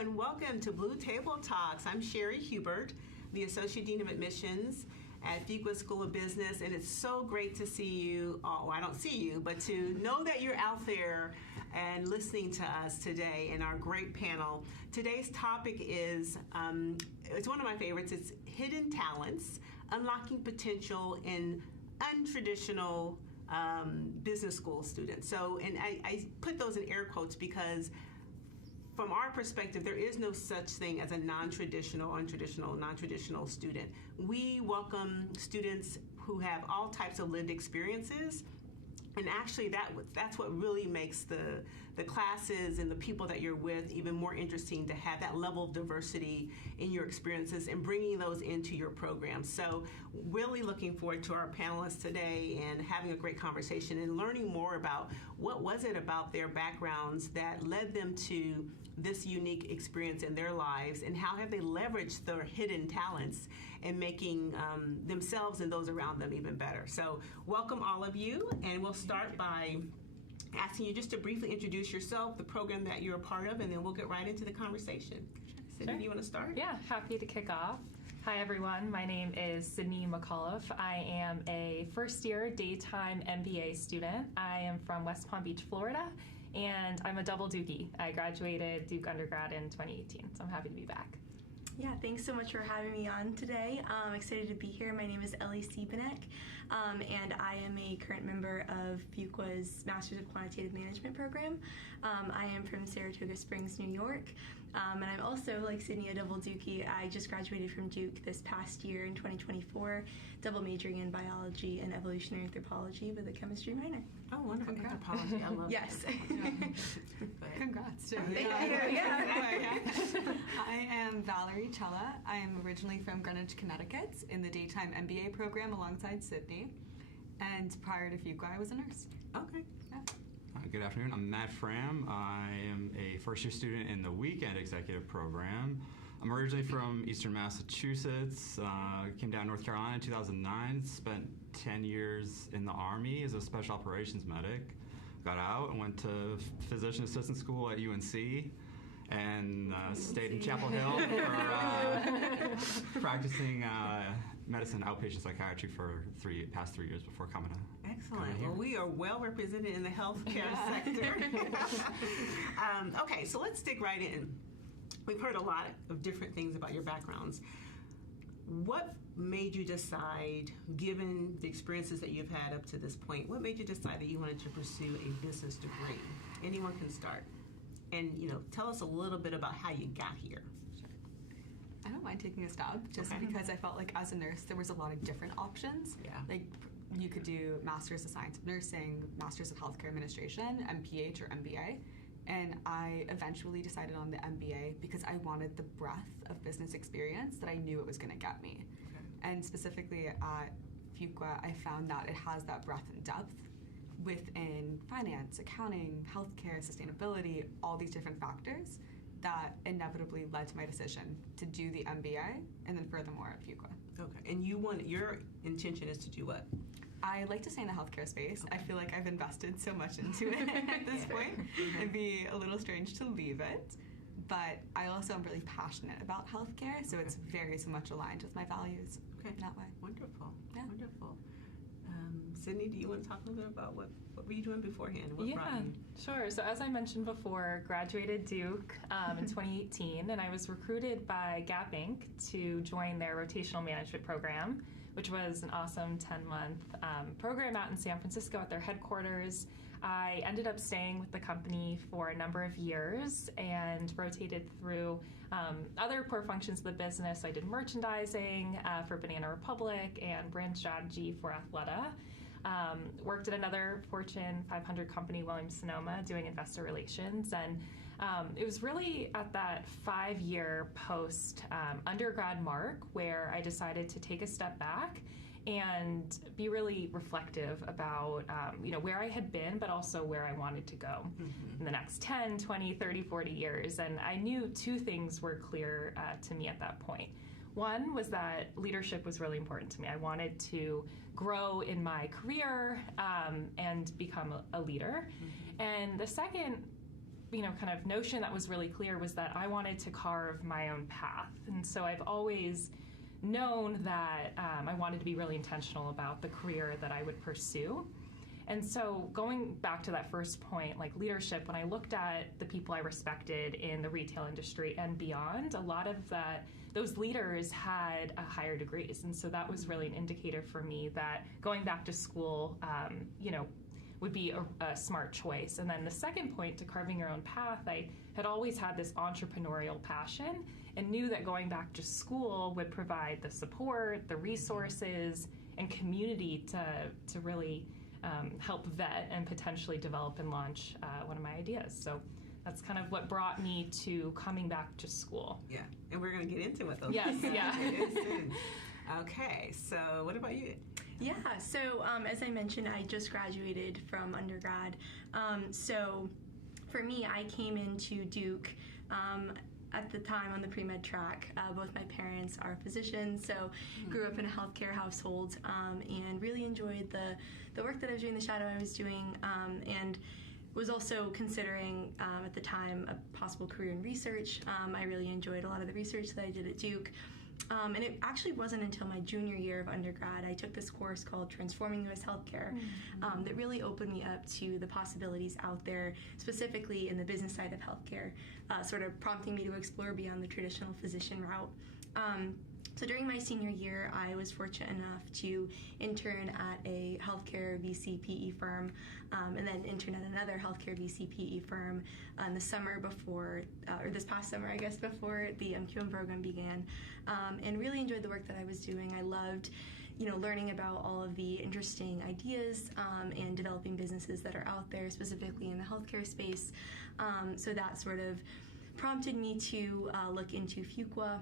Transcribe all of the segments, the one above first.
and welcome to Blue Table Talks. I'm Sherry Hubert, the Associate Dean of Admissions at Fuqua School of Business, and it's so great to see you. Oh, I don't see you, but to know that you're out there and listening to us today in our great panel. Today's topic is, it's one of my favorites. It's hidden talents, unlocking potential in untraditional business school students. So, and I put those in air quotes because from our perspective, there is no such thing as a non-traditional student. We welcome students who have all types of lived experiences. And actually, that's what really makes the classes and the people that you're with even more interesting, to have that level of diversity in your experiences and bringing those into your program. So really looking forward to our panelists today and having a great conversation and learning more about what was it about their backgrounds that led them to this unique experience in their lives, and how have they leveraged their hidden talents in making themselves and those around them even better. So welcome all of you, and we'll start by asking you just to briefly introduce yourself, the program that you're a part of, and then we'll get right into the conversation. Sydney, do you want to start? Yeah, happy to kick off. Hi, everyone. My name is Sydney McAuliffe. I am a first-year daytime MBA student. I am from West Palm Beach, Florida, and I'm a double Dookie. I graduated Duke undergrad in 2018, so I'm happy to be back. Yeah, thanks so much for having me on today. I'm excited to be here. My name is Ellie Siebenek, and I am a current member of Fuqua's Masters of Quantitative Management program. I am from Saratoga Springs, New York, and I'm also, like Sydney, a double Dookie. I just graduated from Duke this past year in 2024, double majoring in biology and evolutionary anthropology with a chemistry minor. Oh, wonderful. Anthropology, I love yes. that. Congrats. Thank you. Yeah. I am Valerie Chella. I am originally from Greenwich, Connecticut, in the daytime MBA program alongside Sydney. And prior to Fuqua, I was a nurse. Okay. Yeah. Good afternoon. I'm Matt Fram. I am a first-year student in the weekend executive program. I'm originally from Eastern Massachusetts. Came down to North Carolina in 2009. Spent 10 years in the Army as a special operations medic. Got out and went to physician assistant school at UNC. And stayed in Chapel Hill for practicing medicine, outpatient psychiatry for past 3 years before coming to. Excellent. Well, we are well represented in the healthcare sector. Okay, so let's dig right in. We've heard a lot of different things about your backgrounds. What made you decide, given the experiences that you've had up to this point, what made you decide that you wanted to pursue a business degree? Anyone can start. And, tell us a little bit about how you got here. Sure. I don't mind taking a stab, just because I felt like as a nurse, there was a lot of different options. Yeah. Like, you could do Masters of Science of Nursing, Masters of Healthcare Administration, MPH, or MBA. And I eventually decided on the MBA because I wanted the breadth of business experience that I knew it was going to get me. Okay. And specifically at Fuqua, I found that it has that breadth and depth within finance, accounting, healthcare, sustainability, all these different factors that inevitably led to my decision to do the MBA and then furthermore at Fuqua. Okay, and your intention is to do what? I like to stay in the healthcare space. Okay. I feel like I've invested so much into it at this point. It'd be a little strange to leave it, but I also am really passionate about healthcare, so it's very so much aligned with my values in that way. Wonderful, yeah. Wonderful. Sydney, do you want to talk a little bit about what were you doing beforehand? What brought you? Sure. So as I mentioned before, graduated Duke in 2018, and I was recruited by Gap Inc. to join their rotational management program, which was an awesome 10-month program out in San Francisco at their headquarters. I ended up staying with the company for a number of years and rotated through other core functions of the business. So I did merchandising for Banana Republic and brand strategy for Athleta. Worked at another Fortune 500 company, Williams-Sonoma, doing investor relations. And it was really at that 5-year post-undergrad mark where I decided to take a step back and be really reflective about where I had been, but also where I wanted to go in the next 10, 20, 30, 40 years. And I knew two things were clear to me at that point. One was that leadership was really important to me. I wanted to grow in my career and become a leader. And the second kind of notion that was really clear was that I wanted to carve my own path. And so I've always known that I wanted to be really intentional about the career that I would pursue. And so going back to that first point, like leadership, when I looked at the people I respected in the retail industry and beyond, a lot of those leaders had higher degrees. And so that was really an indicator for me that going back to school, would be a smart choice. And then the second point, to carving your own path, I had always had this entrepreneurial passion and knew that going back to school would provide the support, the resources, and community to really help vet and potentially develop and launch one of my ideas. So that's kind of what brought me to coming back to school. Yeah, and we're going to get into what those Yes, yeah. soon. Okay, so what about you? Yeah, so as I mentioned, I just graduated from undergrad. So for me, I came into Duke at the time on the pre-med track. Both my parents are physicians, so grew up in a healthcare household and really enjoyed the work that I was doing, the shadow I was doing, and was also considering at the time a possible career in research. I really enjoyed a lot of the research that I did at Duke. And it actually wasn't until my junior year of undergrad I took this course called Transforming U.S. Healthcare that really opened me up to the possibilities out there, specifically in the business side of healthcare, sort of prompting me to explore beyond the traditional physician route. So during my senior year, I was fortunate enough to intern at a healthcare VC PE firm and then intern at another healthcare VC PE firm in the summer before, or this past summer, I guess, before the QM program began, and really enjoyed the work that I was doing. I loved learning about all of the interesting ideas and developing businesses that are out there, specifically in the healthcare space. So that sort of prompted me to look into Fuqua.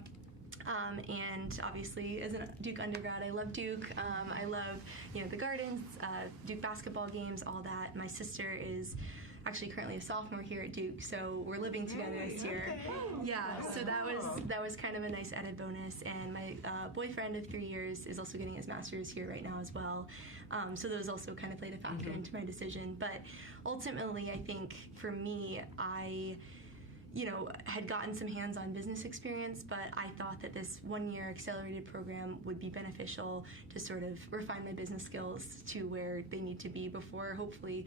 And obviously, as a Duke undergrad, I love Duke. I love, the gardens, Duke basketball games, all that. My sister is actually currently a sophomore here at Duke, so we're living together this year. Okay. Yeah, so that was kind of a nice added bonus. And my boyfriend of 3 years is also getting his master's here right now as well. So those also kind of played a factor into my decision. But ultimately, I think for me, I had gotten some hands-on business experience, but I thought that this one-year accelerated program would be beneficial to sort of refine my business skills to where they need to be before, hopefully,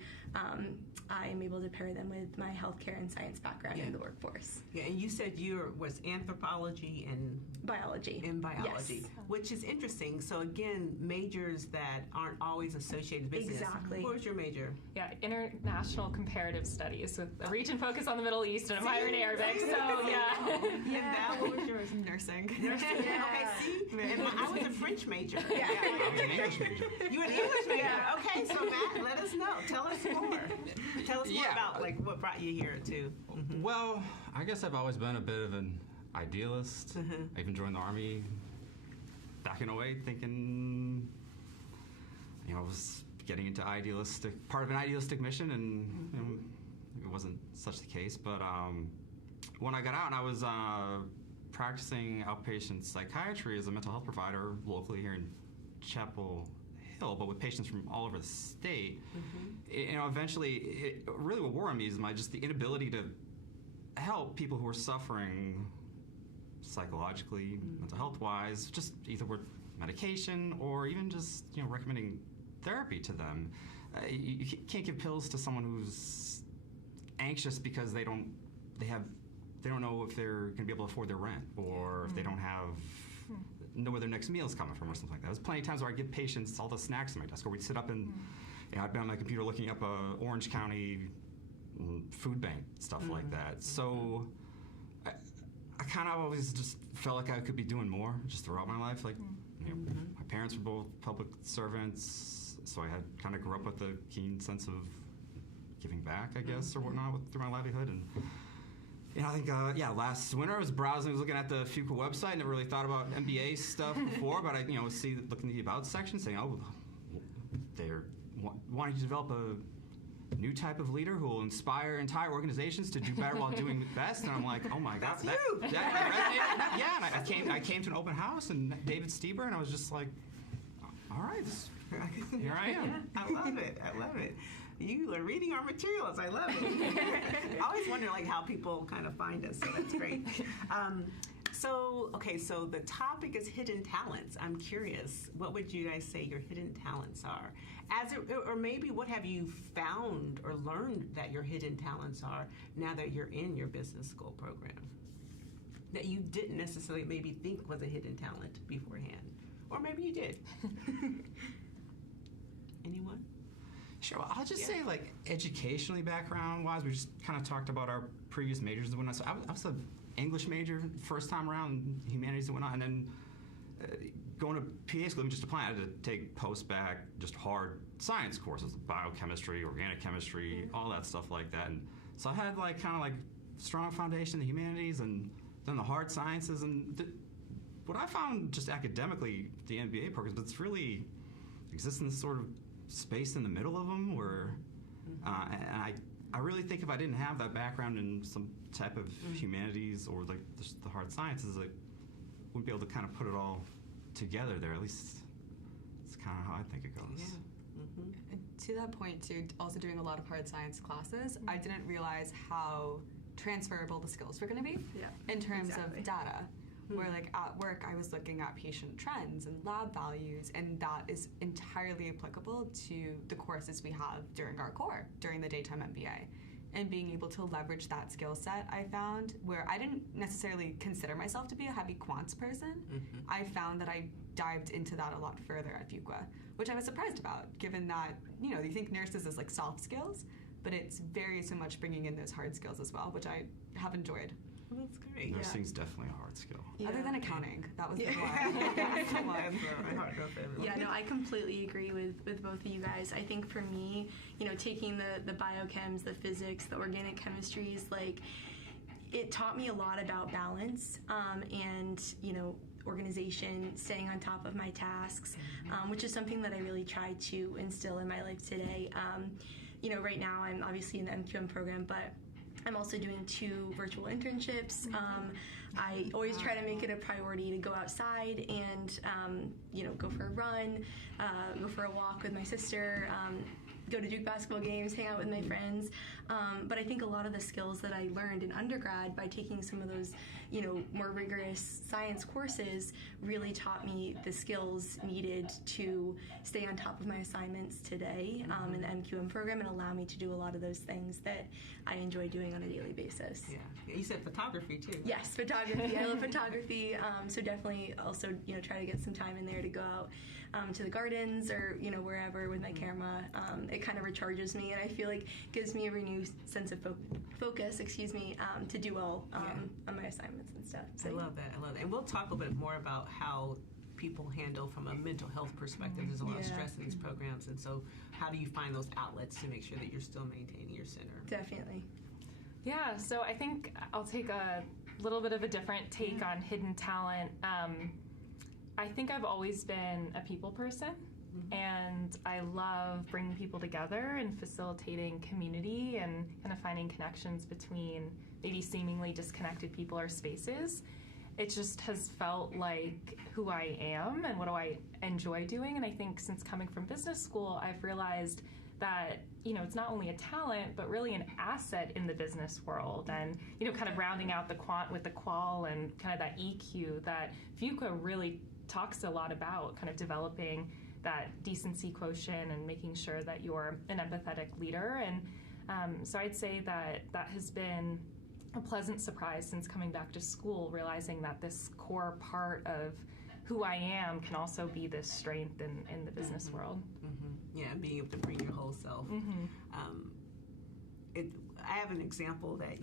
I am able to pair them with my healthcare and science background in the workforce. Yeah, and you said was anthropology and biology. Yes. Which is interesting. So again, majors that aren't always associated with business. Exactly. What was your major? Yeah, international comparative studies with a region focus on the Middle East and a minor in Arabic. So And that, what was yours? Nursing. Yeah. Okay, see? And I was a French major. I was an English major. You were an English major. Yeah. Okay, so Matt, let us know. Tell us more. Tell us more about what brought you here too. Mm-hmm. Well, I guess I've always been a bit of an idealist. I even joined the Army back in 2008 thinking, I was getting into part of an idealistic mission, and it wasn't such the case. But when I got out and I was practicing outpatient psychiatry as a mental health provider locally here in Chapel Hill, but with patients from all over the state, eventually, really what worried me is just the inability to help people who are suffering psychologically, mental health-wise, just either with medication or even just recommending therapy to them. You can't give pills to someone who's anxious because they don't know if they're going to be able to afford their rent, or if they don't know where their next meal is coming from, or something like that. There's plenty of times where I give patients all the snacks on my desk, or we'd sit up and I'd be on my computer looking up Orange County food bank, stuff like that. So I kind of always just felt like I could be doing more just throughout my life. Like, my parents were both public servants, so I had kind of grew up with a keen sense of giving back, I guess, or whatnot through my livelihood. And I think, last winter I was browsing, I was looking at the Fuqua website, never really thought about MBA stuff before, but I, looking at the About section saying, they're wanting to develop a new type of leader who will inspire entire organizations to do better while doing best. And I'm like, oh my God. That's you. That resonated. Yeah, and I came to an open house and David Stieber, and I was just like, all right, here I am. I love it. You are reading our materials. I love it. I always wonder like how people kind of find us, so that's great. So the topic is hidden talents. I'm curious, what would you guys say your hidden talents are? Or maybe what have you found or learned that your hidden talents are now that you're in your business school program? That you didn't necessarily maybe think was a hidden talent beforehand. Or maybe you did. Anyone? Sure. Well, I'll just say, like, educationally, background-wise, we just kind of talked about our previous majors and whatnot. So I was an English major first time around, humanities and whatnot, and then going to PA school, just applying, I had to take post-bac, just hard science courses, biochemistry, organic chemistry, all that stuff like that. And so I had, like, kind of like strong foundation in the humanities and then the hard sciences. And what I found just academically, the MBA programs, but it's really exists in this sort of space in the middle of them where and I really think if I didn't have that background in some type of humanities or like the hard sciences, I wouldn't be able to kind of put it all together there. At least it's kind of how I think it goes. Yeah. And to that point too, also doing a lot of hard science classes, I didn't realize how transferable the skills were going to be in terms of data. Where like at work I was looking at patient trends and lab values, and that is entirely applicable to the courses we have during our core, during the daytime MBA. And being able to leverage that skill set, I found, where I didn't necessarily consider myself to be a heavy quants person, I found that I dived into that a lot further at Fuqua, which I was surprised about, given that, you think nurses is like soft skills, but it's very so much bringing in those hard skills as well, which I have enjoyed. Well, that's great. Nursing's definitely a hard skill. Yeah. Other than accounting, that was the one. Yeah, no, I completely agree with both of you guys. I think for me, taking the biochems, the physics, the organic chemistries, like, it taught me a lot about balance and, organization, staying on top of my tasks, which is something that I really try to instill in my life today. Right now I'm obviously in the MQM program, but I'm also doing 2 virtual internships. I always try to make it a priority to go outside and, go for a run, go for a walk with my sister, go to Duke basketball games, hang out with my friends. But I think a lot of the skills that I learned in undergrad by taking some of those, more rigorous science courses really taught me the skills needed to stay on top of my assignments today in the MQM program and allow me to do a lot of those things that I enjoy doing on a daily basis. Yeah. You said photography too. Yes, photography. I love photography. So definitely also, try to get some time in there to go out to the gardens or, wherever with my camera. It kind of recharges me, and I feel like gives me a renewed sense of focus, to do well on my assignments and stuff. So, I love that. And we'll talk a little bit more about how people handle from a mental health perspective. There's a lot of stress in these programs, and so how do you find those outlets to make sure that you're still maintaining your center? Definitely. Yeah, so I think I'll take a little bit of a different take on hidden talent. I think I've always been a people person, and I love bringing people together and facilitating community and kind of finding connections between maybe seemingly disconnected people or spaces. It just has felt like who I am and what do I enjoy doing. And I think since coming from business school, I've realized that, it's not only a talent, but really an asset in the business world. And, kind of rounding out the quant with the qual and kind of that EQ that Fuqua really talks a lot about, kind of developing that decency quotient and making sure that you're an empathetic leader. And so I'd say that has been a pleasant surprise since coming back to school, realizing that this core part of who I am can also be this strength in the business world. Yeah, being able to bring your whole self. I have an example that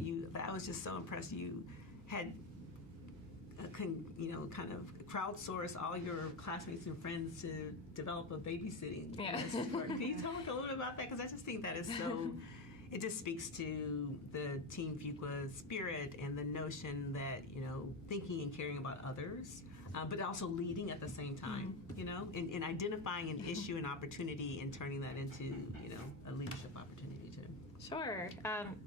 I was just so impressed. You had, kind of crowdsource all your classmates and friends to develop a babysitting support. Can you talk a little bit about that? Because I just think that is so. It just speaks to the Team Fuqua spirit and the notion that, thinking and caring about others, but also leading at the same time, and identifying an issue and opportunity and turning that into, a leadership opportunity too. Sure.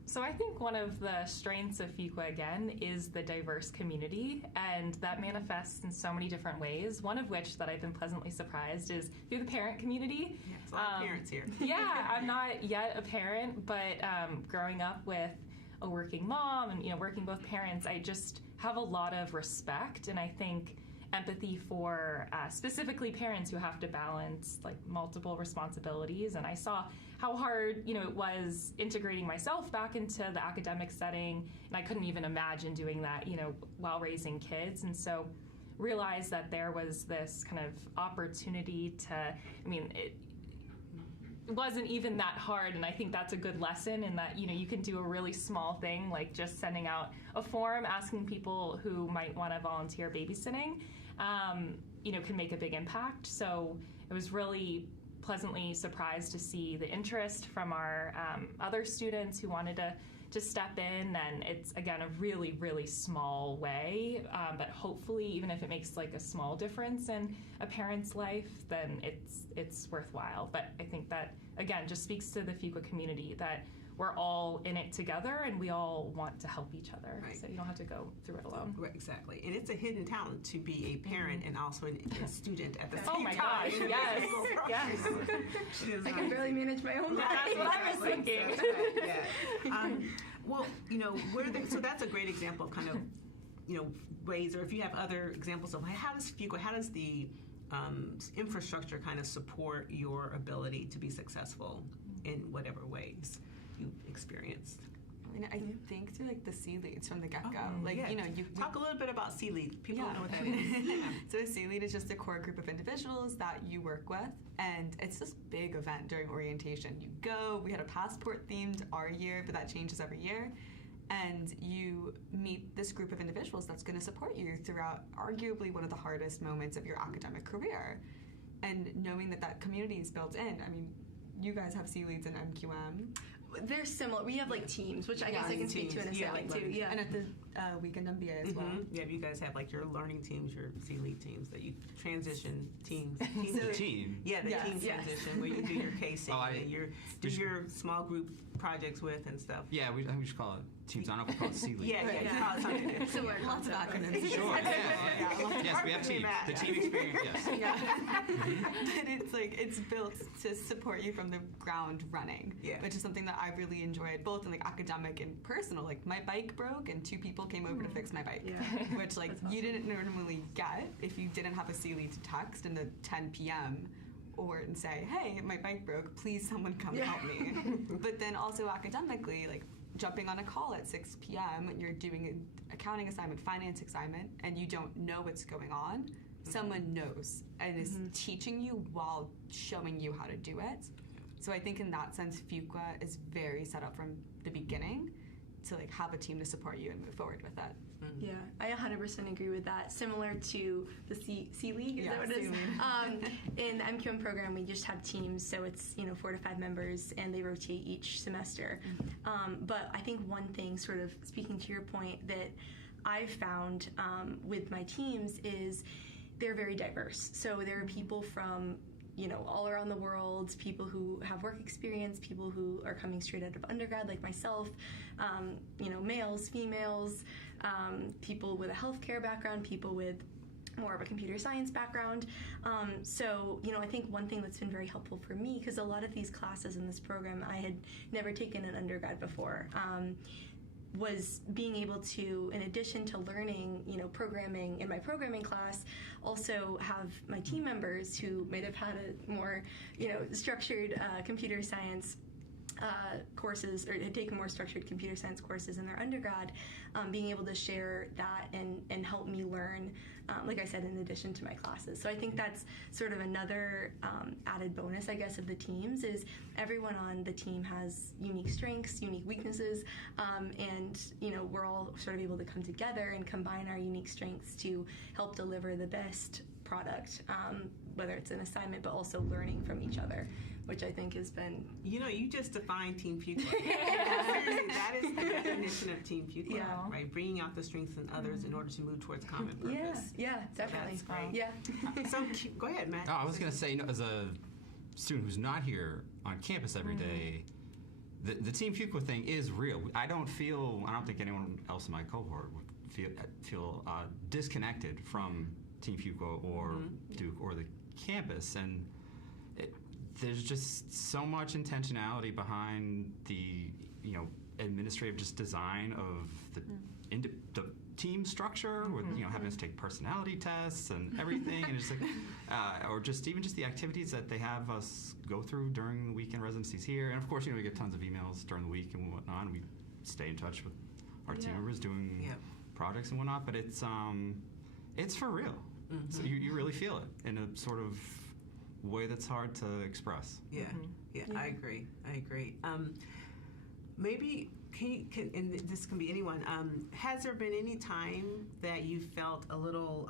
So I think one of the strengths of Fuqua, again, is the diverse community, and that manifests in so many different ways, one of which that I've been pleasantly surprised is through the parent community. Yeah, it's a lot of parents here. Yeah, I'm not yet a parent, but growing up with a working mom and working both parents, I just have a lot of respect, and I think empathy for specifically parents who have to balance like multiple responsibilities. And I saw how hard it was integrating myself back into the academic setting, and I couldn't even imagine doing that while raising kids. And so realized that there was this kind of opportunity to, it wasn't even that hard, and I think that's a good lesson in that you can do a really small thing like just sending out a form asking people who might want to volunteer babysitting can make a big impact. So I was really pleasantly surprised to see the interest from our other students who wanted to step in, and it's again a really, really small way, but hopefully even if it makes like a small difference in a parent's life, then it's worthwhile. But I think that again just speaks to the Fuqua community that we're all in it together and we all want to help each other. Right. So you don't have to go through it alone. Right, exactly. And it's a hidden talent to be a parent and also a student at the same time. Oh my gosh, yes, yes. I can barely manage my own life. That's what I was thinking. Yeah. Well, so that's a great example of kind of, ways, or if you have other examples of how does Fuqua, how does the infrastructure kind of support your ability to be successful in whatever ways you experienced? I think through like the C leads from the get-go. You talk a little bit about C lead. People don't know what that is. So a C lead is just a core group of individuals that you work with, and it's this big event during orientation. You go. We had a passport themed our year, but that changes every year. And you meet this group of individuals that's going to support you throughout arguably one of the hardest moments of your academic career. And knowing that community is built in. You guys have C leads in MQM. They're similar. We have like teams, which I guess I can speak to in a second too. Yeah. And at the weekend MBA as well. Yeah, you guys have like your learning teams, your C lead teams that you transition teams. The team? Yeah, the team transition where you do your casing and your small group projects with and stuff. Yeah, we should call it teams. I don't know if we call it C lead. Yeah. Similar. Lots of acronyms. Sure. Yes, we have teams. The team experience. Yes. Yeah. But it's built to support you from the ground running. Yeah. Which is something that I really enjoyed, both in academic and personal. My bike broke and 2 people came over to fix my bike. Yeah. Which you didn't normally get if you didn't have a C lead to text in the 10 p.m. and say, hey, my bike broke, please someone come help me. But then also academically, jumping on a call at 6 p.m. and you're doing an accounting assignment, finance assignment, and you don't know what's going on, someone knows and is teaching you while showing you how to do it. So I think in that sense, Fuqua is very set up from the beginning to have a team to support you and move forward with it. Yeah, I 100% agree with that. Similar to the C League, is that what it is? In the MQM program, we just have teams, so it's 4 to 5 members, and they rotate each semester. But I think one thing, sort of speaking to your point, that I've found with my teams is they're very diverse. So there are people from all around the world, people who have work experience, people who are coming straight out of undergrad like myself, males, females, people with a healthcare background, people with more of a computer science background. So I think one thing that's been very helpful for me, because a lot of these classes in this program I had never taken in undergrad before, was being able to, in addition to learning, programming in my programming class, also have my team members who might have had a more, structured computer science courses, or had taken more structured computer science courses in their undergrad, being able to share that and help me learn, like I said, in addition to my classes. So I think that's sort of another added bonus, I guess, of the teams, is everyone on the team has unique strengths, unique weaknesses, and we're all sort of able to come together and combine our unique strengths to help deliver the best product, whether it's an assignment, but also learning from each other, which I think has been... you just defined Team Fuqua. That is the definition of Team Fuqua, right? Bringing out the strengths in others in order to move towards common purpose. Yeah, definitely. That's great. Yeah. So, go ahead, Matt. I was going to say, as a student who's not here on campus every day, the Team Fuqua thing is real. I don't think anyone else in my cohort would feel disconnected from Team Fuqua or Duke or the campus, and there's just so much intentionality behind the administrative just design of the team structure with having us take personality tests and everything, and it's like or just the activities that they have us go through during the weekend residencies here. And of course, we get tons of emails during the week and whatnot, and we stay in touch with our team members doing projects and whatnot, but it's for real. So you really feel it in a sort of way that's hard to express. I agree. Maybe and this can be anyone. Has there been any time that you felt a little,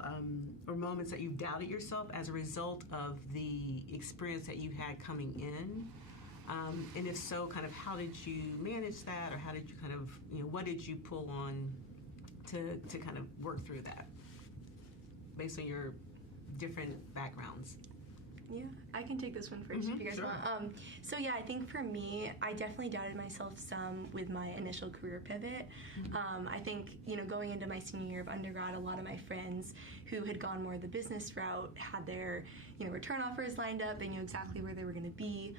or moments that you've doubted yourself as a result of the experience that you had coming in? And if so, kind of how did you manage that, or how did you kind of, what did you pull on to kind of work through that based on your different backgrounds? Yeah, I can take this one first if you guys want. So yeah, I think for me, I definitely doubted myself some with my initial career pivot. I think, going into my senior year of undergrad, a lot of my friends who had gone more the business route had their, return offers lined up. They knew exactly where they were going to be.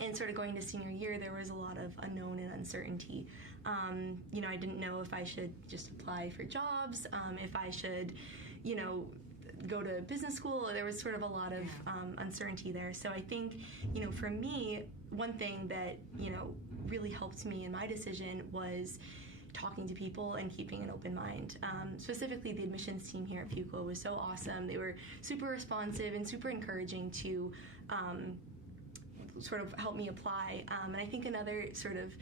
And sort of going to senior year, there was a lot of unknown and uncertainty. I didn't know if I should just apply for jobs, if I should, go to business school. There was sort of a lot of uncertainty there. So I think, for me, one thing that, really helped me in my decision was talking to people and keeping an open mind. Specifically, the admissions team here at Fuqua was so awesome. They were super responsive and super encouraging to sort of help me apply. And I think another sort of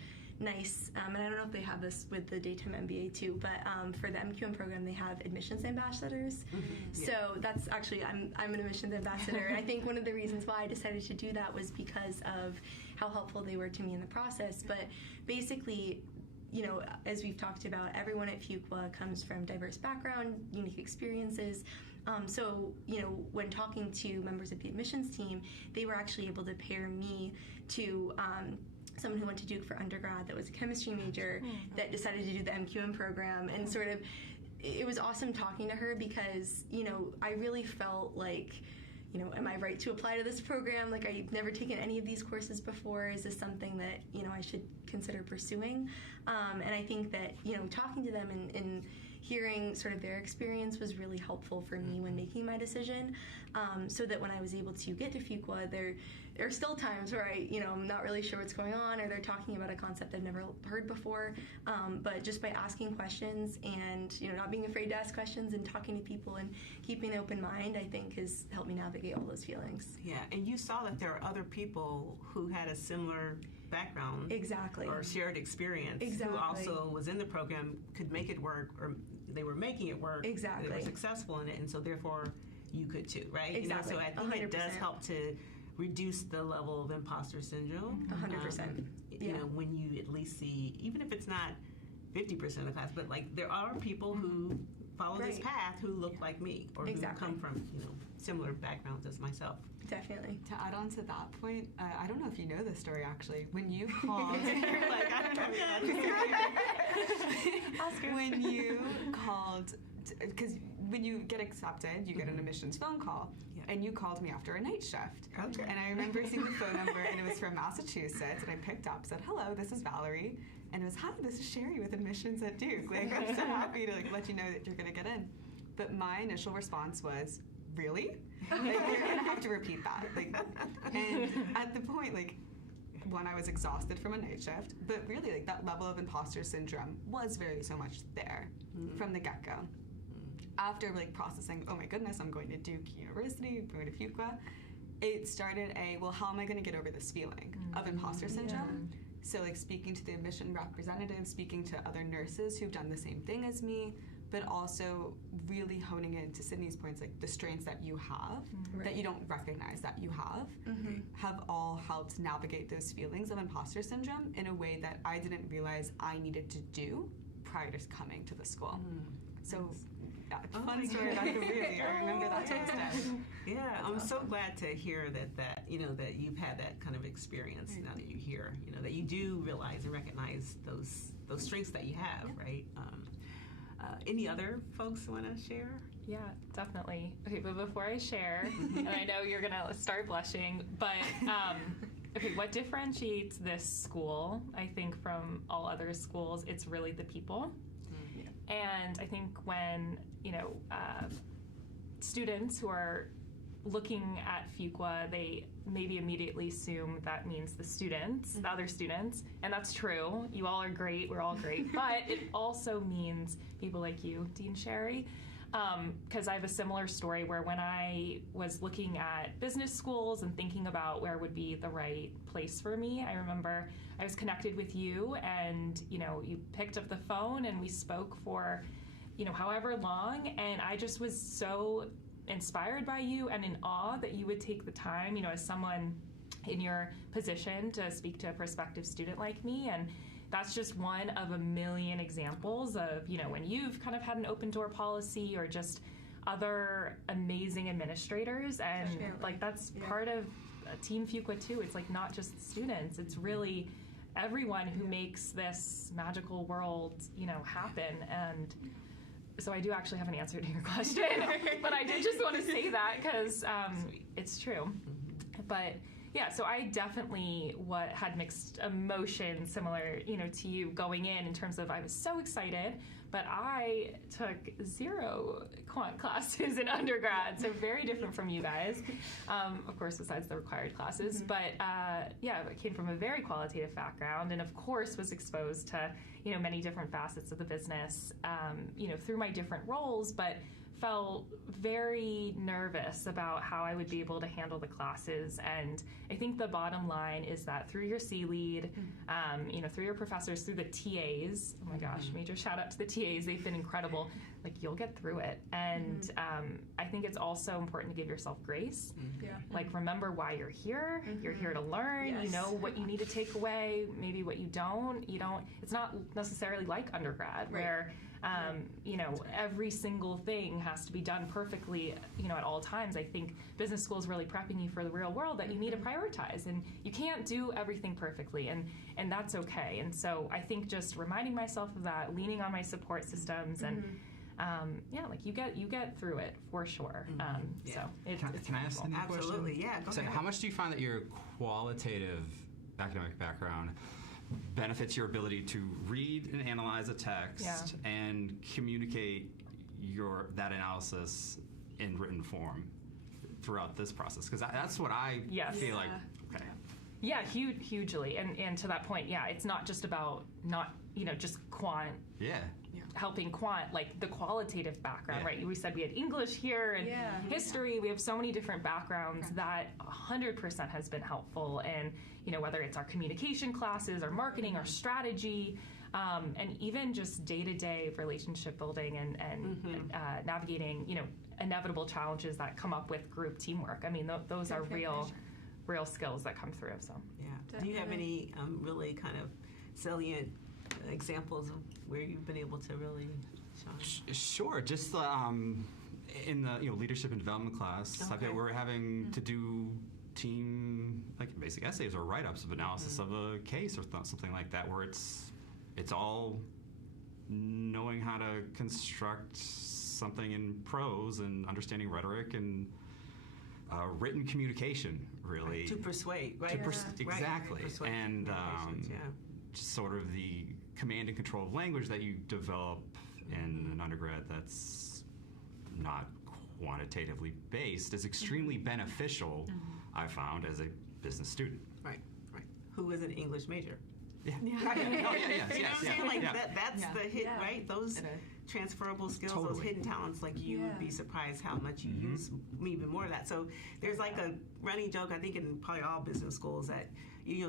nice, and I don't know if they have this with the daytime MBA too, but for the MQM program they have admissions ambassadors. So that's actually, I'm an admissions ambassador, and I think one of the reasons why I decided to do that was because of how helpful they were to me in the process. But basically, as we've talked about, everyone at Fuqua comes from diverse background, unique experiences. So, when talking to members of the admissions team, they were actually able to pair me to someone who went to Duke for undergrad that was a chemistry major that decided to do the MQM program, and sort of it was awesome talking to her because, I really felt like, am I right to apply to this program? Like, I've never taken any of these courses before. Is this something that, I should consider pursuing? And I think that, talking to them and hearing sort of their experience was really helpful for me when making my decision, so that when I was able to get to Fuqua, there are still times where I'm not really sure what's going on, or they're talking about a concept I've never heard before, but just by asking questions and, not being afraid to ask questions and talking to people and keeping an open mind, I think has helped me navigate all those feelings. Yeah, and you saw that there are other people who had a similar background. Exactly. Or shared experience. Exactly. Who also was in the program, could make it work, or they were making it work. Exactly. They were successful in it, and so therefore you could too, right? Exactly. So I think 100%. it does help to reduce the level of imposter syndrome. 100%. When you at least see, even if it's not 50% of the class, but like there are people who follow this path who look like me, or who come from similar backgrounds as myself. Definitely. To add on to that point, I don't know if you know this story actually. When you called, You're like, I don't know. when you called, because when you get accepted, you get an admissions phone call, and you called me after a night shift. Okay. And I remember seeing the phone number, and it was from Massachusetts, and I picked up, said, "Hello, this is Valerie," and it was, "Hi, this is Sherry with admissions at Duke. Like, I'm so happy to let you know that you're gonna get in." But my initial response was, "Really? Like, you're gonna have to repeat that." Like, and at the point, like, one, I was exhausted from a night shift, but really, like, that level of imposter syndrome was so much there from the get-go. After, like, processing, oh my goodness, I'm going to Duke University, I'm going to Fuqua, it started well, how am I going to get over this feeling of imposter syndrome? So, like, speaking to the admission representatives, speaking to other nurses who've done the same thing as me, but also really honing in to Sydney's points, like the strengths that you have, that you don't recognize that you have all helped navigate those feelings of imposter syndrome in a way that I didn't realize I needed to do prior to coming to the school. So, fun story about the movie. I remember that to this day. Yeah, I'm so glad to hear that that you've had that kind of experience. Now that you hear, that you do realize and recognize those strengths that you have, right? Any other folks want to share? Yeah, definitely. Okay, but before I share, and I know you're going to start blushing, but okay, what differentiates this school, I think, from all other schools, it's really the people. And I think when, students who are looking at Fuqua, they maybe immediately assume that means the students, the other students, and that's true. You all are great, we're all great, but it also means people like you, Dean Sherry, because I have a similar story where when I was looking at business schools and thinking about where would be the right place for me, I remember I was connected with you and, you picked up the phone and we spoke for, however long, and I just was so inspired by you and in awe that you would take the time, as someone in your position to speak to a prospective student like me. And that's just one of a million examples of, when you've kind of had an open door policy or just other amazing administrators. And like, that's part of Team Fuqua too. It's like not just the students, it's really everyone who makes this magical world, happen. And so I do actually have an answer to your question, but I did just want to say that because it's true. But yeah, so I definitely had mixed emotions similar, to you going in terms of I was so excited, but I took 0 quant classes in undergrad, so very different from you guys, of course, besides the required classes. But yeah, I came from a very qualitative background and of course was exposed to, many different facets of the business, through my different roles, but felt very nervous about how I would be able to handle the classes. And I think the bottom line is that through your C-lead, through your professors, through the TAs, oh my gosh, major shout out to the TAs, they've been incredible, like you'll get through it. And I think it's also important to give yourself grace. Like remember why you're here. You're here to learn. You know what you need to take away, maybe what you don't. It's not necessarily like undergrad where every single thing has to be done perfectly, at all times. I think business school is really prepping you for the real world that you need to prioritize, and you can't do everything perfectly, and that's okay. And so I think just reminding myself of that, leaning on my support systems, and you get through it for sure. So can I ask a question? Absolutely, yeah. Go ahead. How much do you find that your qualitative academic background benefits your ability to read and analyze a text and communicate that analysis in written form throughout this process? Because that's what I feel like. Okay. Yeah, hugely. And to that point, it's not just about just quant. Helping quant, like the qualitative background, right? We said we had English here and history. We have so many different backgrounds that 100% has been helpful. And, whether it's our communication classes or marketing or strategy, and even just day-to-day relationship building and navigating, inevitable challenges that come up with group teamwork. I mean, those are real skills that come through. So do you have any really kind of salient examples of where you've been able to really shine? Sure. Just in the leadership and development class, we're having to do team basic essays or write-ups of analysis of a case or something like that, where it's all knowing how to construct something in prose and understanding rhetoric and written communication, really. To persuade, right? Exactly. Persuade. And just sort of the command and control of language that you develop in an undergrad that's not quantitatively based is extremely beneficial, I found, as a business student. Right. Who is an English major? Yeah. You know what I'm saying? Like that's the hit, right? Those transferable skills, those hidden talents, like you would be surprised how much you use even more of that. So there's like a running joke, I think, in probably all business schools that,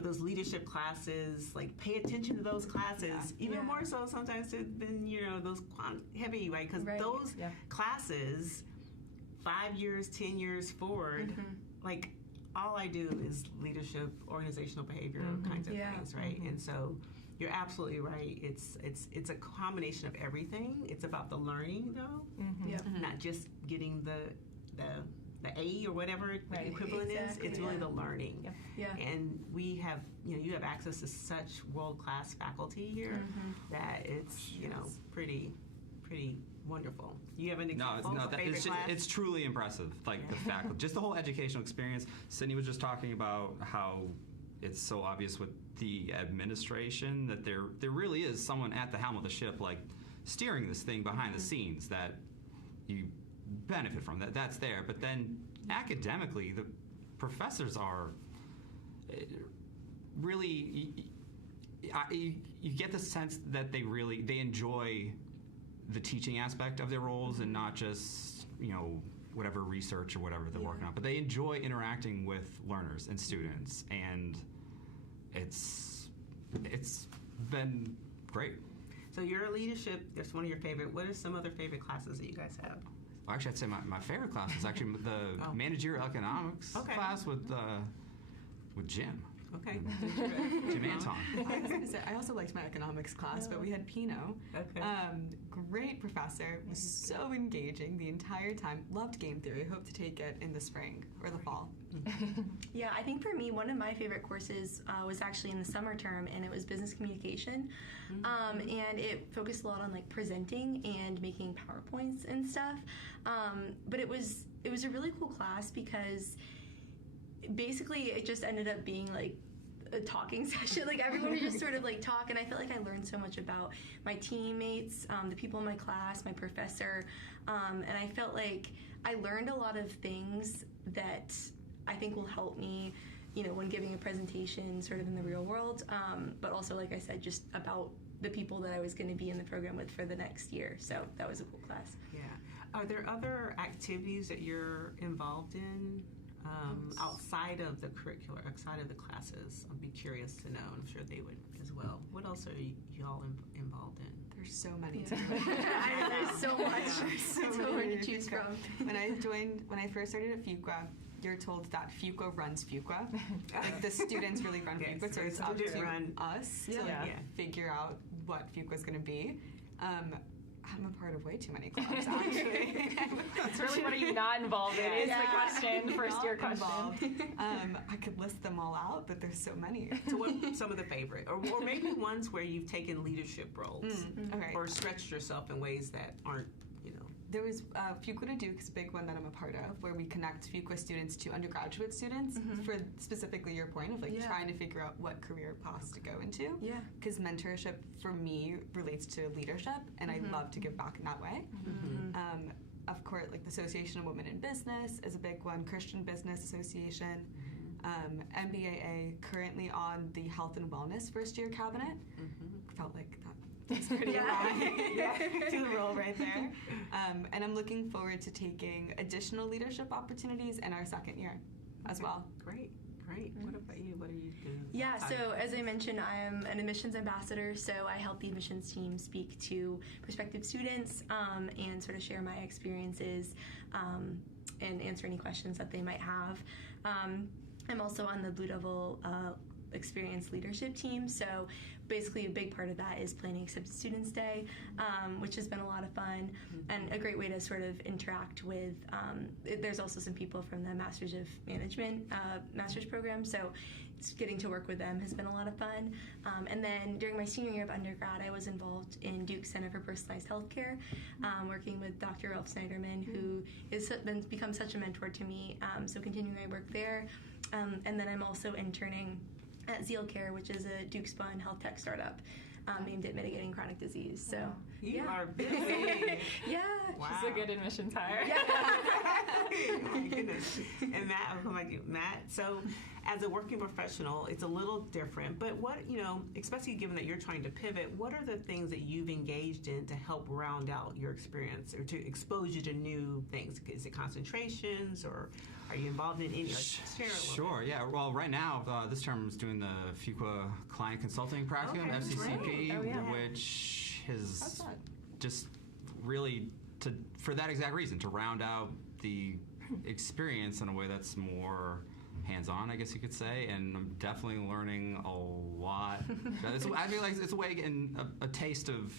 those leadership classes, like pay attention to those classes, even more so sometimes than, those quant heavy, right? Because those classes, 5 years, 10 years forward, like all I do is leadership, organizational behavior kinds of things, right? And so You're absolutely right. It's a combination of everything. It's about the learning, though, not just getting the A or whatever the equivalent is. It's really the learning. And we have, you have access to such world-class faculty here that it's, pretty wonderful. You have an example? It's truly impressive. Like the faculty, just the whole educational experience. Sydney was just talking about how it's so obvious with the administration that there really is someone at the helm of the ship, like steering this thing behind the scenes that you benefit from. That's there, but then academically, the professors are really. You get the sense that they enjoy the teaching aspect of their roles and not just whatever research or whatever they're working on, but they enjoy interacting with learners and students, and it's been great. So your leadership, that's one of your favorite. What are some other favorite classes that you guys have? Well, actually, I'd say my favorite class is actually the managerial economics class with Jim. Okay. Jim Anton. I was going to say, I also liked my economics class, but we had Pino. Okay. Great professor, was so engaging the entire time. Loved game theory. Hope to take it in the spring or the fall. Yeah, I think for me, one of my favorite courses was actually in the summer term, and it was business communication. And it focused a lot on like presenting and making PowerPoints and stuff. But it was a really cool class because basically it just ended up being like a talking session. Like everyone would just sort of like talk, and I felt like I learned so much about my teammates, the people in my class, my professor, and I felt like I learned a lot of things that I think will help me, when giving a presentation sort of in the real world, but also, like I said, just about the people that I was going to be in the program with for the next year. So that was a cool class. Yeah. Are there other activities that you're involved in? Outside of the curricular, outside of the classes? I'd be curious to know. I'm sure they would as well. What else are y'all involved in? There's so many. I know, there's so much. So many to choose from. When I first started at Fuqua, you're told that Fuqua runs Fuqua. Like the students really run Fuqua, so it's up to us to figure out what Fuqua's going to be. I'm a part of way too many clubs, actually. It's really what are you not involved in is the question, first year question. I could list them all out, but there's so many. So what some of the favorite? Or maybe ones where you've taken leadership roles or stretched yourself in ways that aren't, There was Fuqua to Duke is a big one that I'm a part of, where we connect Fuqua students to undergraduate students for specifically your point of trying to figure out what career paths to go into. Yeah. Because mentorship for me relates to leadership, and I love to give back in that way. Of course, like the Association of Women in Business is a big one, Christian Business Association, MBAA, currently on the Health and Wellness first year cabinet. Felt like that's pretty aligned to the role right there. And I'm looking forward to taking additional leadership opportunities in our second year as well. Great. What about you? What are you doing? Yeah, so as I mentioned, I am an admissions ambassador, so I help the admissions team speak to prospective students and sort of share my experiences and answer any questions that they might have. I'm also on the Blue Devil Experience leadership team, so basically a big part of that is planning Accepted Students Day, which has been a lot of fun and a great way to sort of interact with, there's also some people from the Masters of Management master's program, so getting to work with them has been a lot of fun. And then during my senior year of undergrad, I was involved in Duke Center for Personalized Healthcare, working with Dr. Ralph Snyderman, who has become such a mentor to me, so continuing my work there. And then I'm also interning at Zeal Care, which is a Duke-spun health tech startup aimed at mitigating chronic disease. So you are busy. Yeah. Wow. She's a good admissions hire. My goodness. And Matt, how about you, Matt? So, as a working professional, it's a little different. But what, especially given that you're trying to pivot, what are the things that you've engaged in to help round out your experience or to expose you to new things? Is it concentrations, or are you involved in any? Sure. Yeah. Well, right now, this term I'm doing the Fuqua Client Consulting Practicum, FCCP, which has just really for that exact reason, to round out the experience in a way that's more hands-on, I guess you could say, and I'm definitely learning a lot. I feel like it's a way of getting a taste of,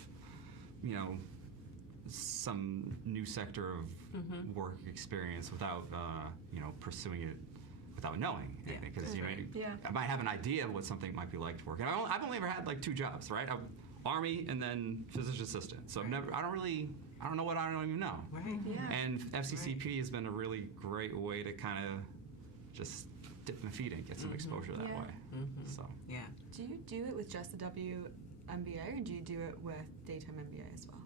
some new sector of work experience without, pursuing it without knowing anything. Because I might have an idea of what something might be like to work. And I've only ever had like 2 jobs, right? Army and then physician assistant. So I don't know what I don't even know. Right. Yeah. And FCCP has been a really great way to kind of just dip my feet in, get some exposure that way. So Yeah. Do you do it with just the WMBA, or do you do it with daytime MBA as well?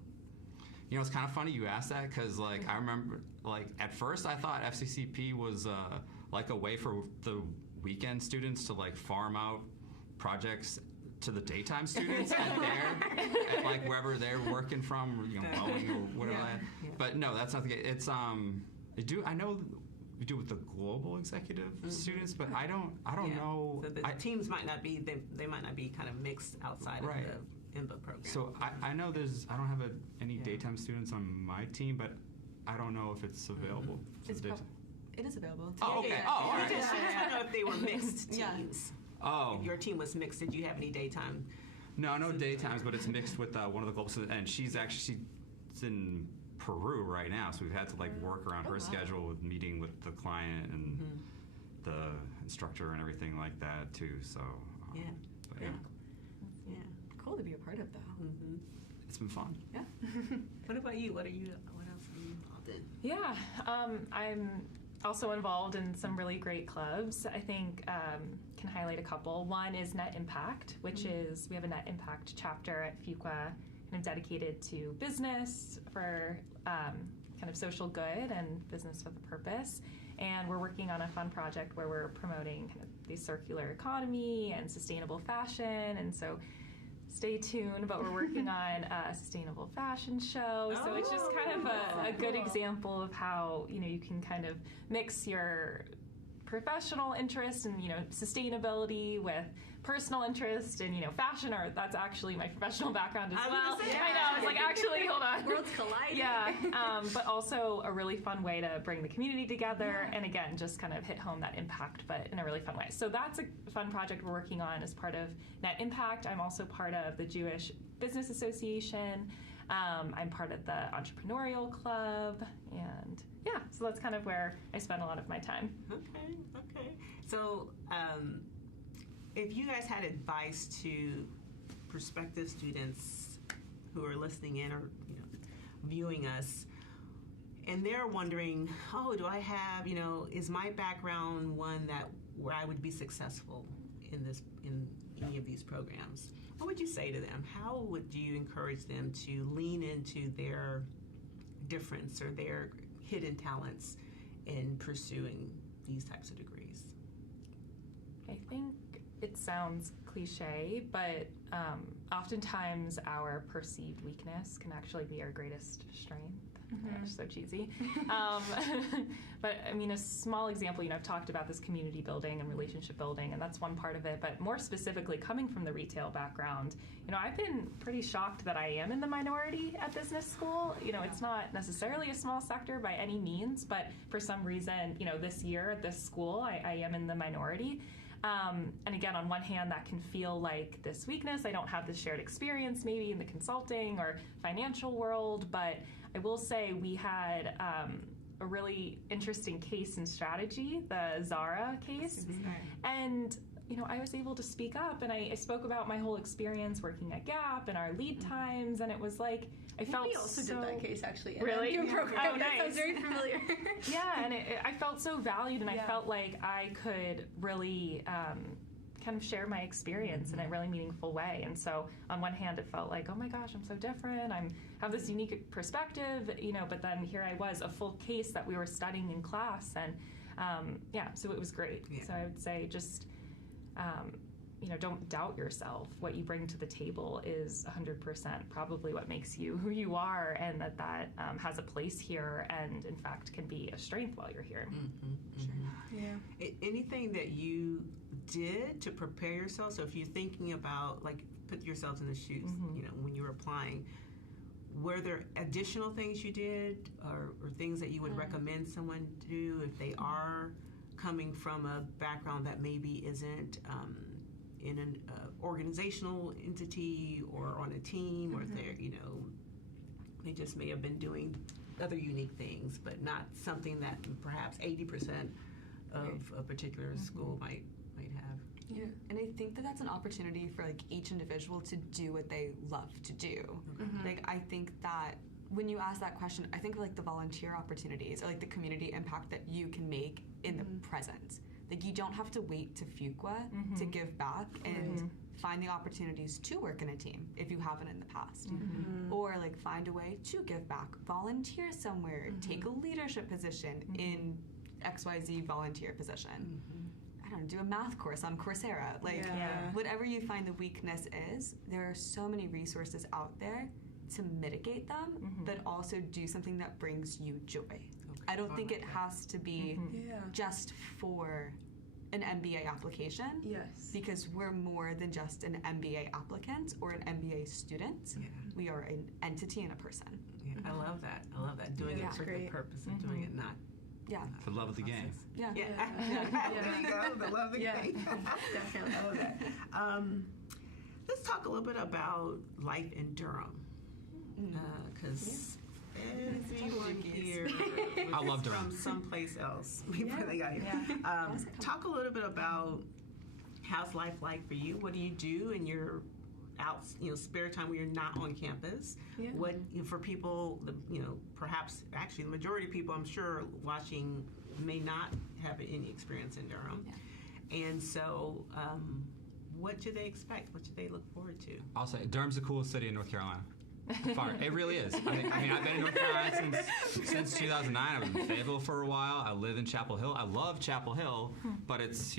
it's kind of funny you asked that, because I remember at first I thought FCCP was like a way for the weekend students to farm out projects to the daytime students at wherever they're working from, Boeing or whatever. Yeah. But no, that's not the case. It's I know we do with the global executive students, but I don't know. So the teams might not be they might not be kind of mixed outside of the INBA program. So I know I don't have any daytime students on my team, but I don't know if it's available. It is available. Oh, okay. All right. She just want to know if they were mixed teams. Yeah. Oh. If your team was mixed, did you have any daytime? No daytimes, but it's mixed with one of the global students, and she's in Peru right now, so we've had to work around her schedule with meeting with the client and the instructor and everything like that too. So Yeah. Cool to be a part of, though. It's been fun. Yeah. What about you? What else are you involved in? Yeah, I'm also involved in some really great clubs. I think can highlight a couple. One is Net Impact, which is, we have a Net Impact chapter at Fuqua, kind of dedicated to business for kind of social good and business with a purpose. And we're working on a fun project where we're promoting kind of the circular economy and sustainable fashion. And so stay tuned, but we're working on a sustainable fashion show. So it's just kind of a good example of how, you can kind of mix your professional interest and, sustainability with personal interest and, fashion art. That's actually my professional background as well. I know, it's actually, hold on. Worlds collide. Yeah, but also a really fun way to bring the community together and again, just kind of hit home that impact, but in a really fun way. So that's a fun project we're working on as part of Net Impact. I'm also part of the Jewish Business Association. I'm part of the Entrepreneurial Club, and so that's kind of where I spend a lot of my time. Okay. So if you guys had advice to prospective students who are listening in or viewing us, and they're wondering, do I have, is my background one where I would be successful in any of these programs? What would you say to them? How would you encourage them to lean into their difference or their hidden talents in pursuing these types of degrees? I think it sounds cliche, but oftentimes our perceived weakness can actually be our greatest strength. Gosh, so cheesy. But I mean, a small example, I've talked about this community building and relationship building, and that's one part of it. But more specifically, coming from the retail background, I've been pretty shocked that I am in the minority at business school. It's not necessarily a small sector by any means, but for some reason, this year at this school, I am in the minority. And again, on one hand, that can feel like this weakness. I don't have this shared experience maybe in the consulting or financial world, but I will say we had a really interesting case and strategy, the Zara case. And, I was able to speak up, and I spoke about my whole experience working at Gap and our lead times, and it was I felt we also did that case, actually. Really? Program. Oh, nice. That sounds very familiar. Yeah, and I felt so valued, and I felt like I could really kind of share my experience in a really meaningful way. And so on one hand, it felt like, oh my gosh, I'm so different. I have this unique perspective, but then here I was, a full case that we were studying in class. And so it was great. Yeah. So I would say just, don't doubt yourself. What you bring to the table is 100% probably what makes you who you are, and that has a place here and, in fact, can be a strength while you're here. Yeah. Anything that you did to prepare yourself? So if you're thinking about, put yourselves in the shoes, when you were applying, were there additional things you did or things that you would recommend someone do if they are coming from a background that maybe isn't in an organizational entity or on a team, or they're, they just may have been doing other unique things, but not something that perhaps 80% of a particular school might have. Yeah, and I think that that's an opportunity for like each individual to do what they love to do. Like I think that when you ask that question, I think of like the volunteer opportunities or like the community impact that you can make in the present. Like you don't have to wait to Fuqua to give back and find the opportunities to work in a team if you haven't in the past. Or like find a way to give back, volunteer somewhere, take a leadership position in XYZ volunteer position. I don't know, do a math course on Coursera. Like whatever you find the weakness is, there are so many resources out there to mitigate them, but also do something that brings you joy. I don't think it has to be just for an MBA application. Yes. Because we're more than just an MBA applicant or an MBA student. We are an entity and a person. I love that. I love that. Doing it for the purpose of doing it, not the love of the game. There you go. The love of the game. Definitely. I love that. Let's talk a little bit about life in Durham, because everyone here I love is Durham. from someplace else before they got here. Talk a little bit about how's life like for you. What do you do in your spare time when you're not on campus? What for people, perhaps actually the majority of people I'm sure watching may not have any experience in Durham, and so what do they expect? What do they look forward to? I'll say Durham's the coolest city in North Carolina. Far. It really is. I mean, I've been in North Carolina since 2009. I was in Fayetteville for a while. I live in Chapel Hill. I love Chapel Hill, but it's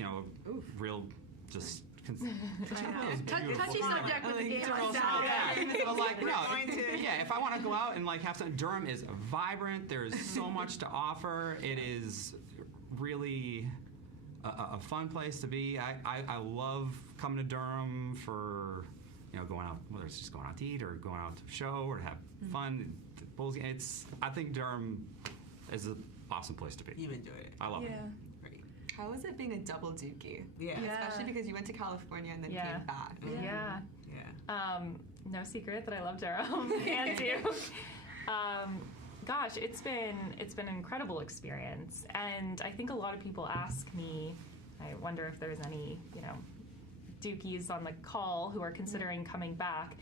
real just. Touchy subject with the game like that. But like, no, if I want to go out and like have some, Durham is vibrant. There's so much to offer. It is really a fun place to be. I love coming to Durham for going out, whether it's just going out to eat or going out to a show or to have fun. I think Durham is an awesome place to be. You enjoyed it. I love it. Great. How is it being a double dookie? Especially because you went to California and then came back. No secret that I love Durham and Duke. Gosh, it's been an incredible experience, and I think a lot of people ask me, I wonder if there's any Dukies on the call who are considering coming back.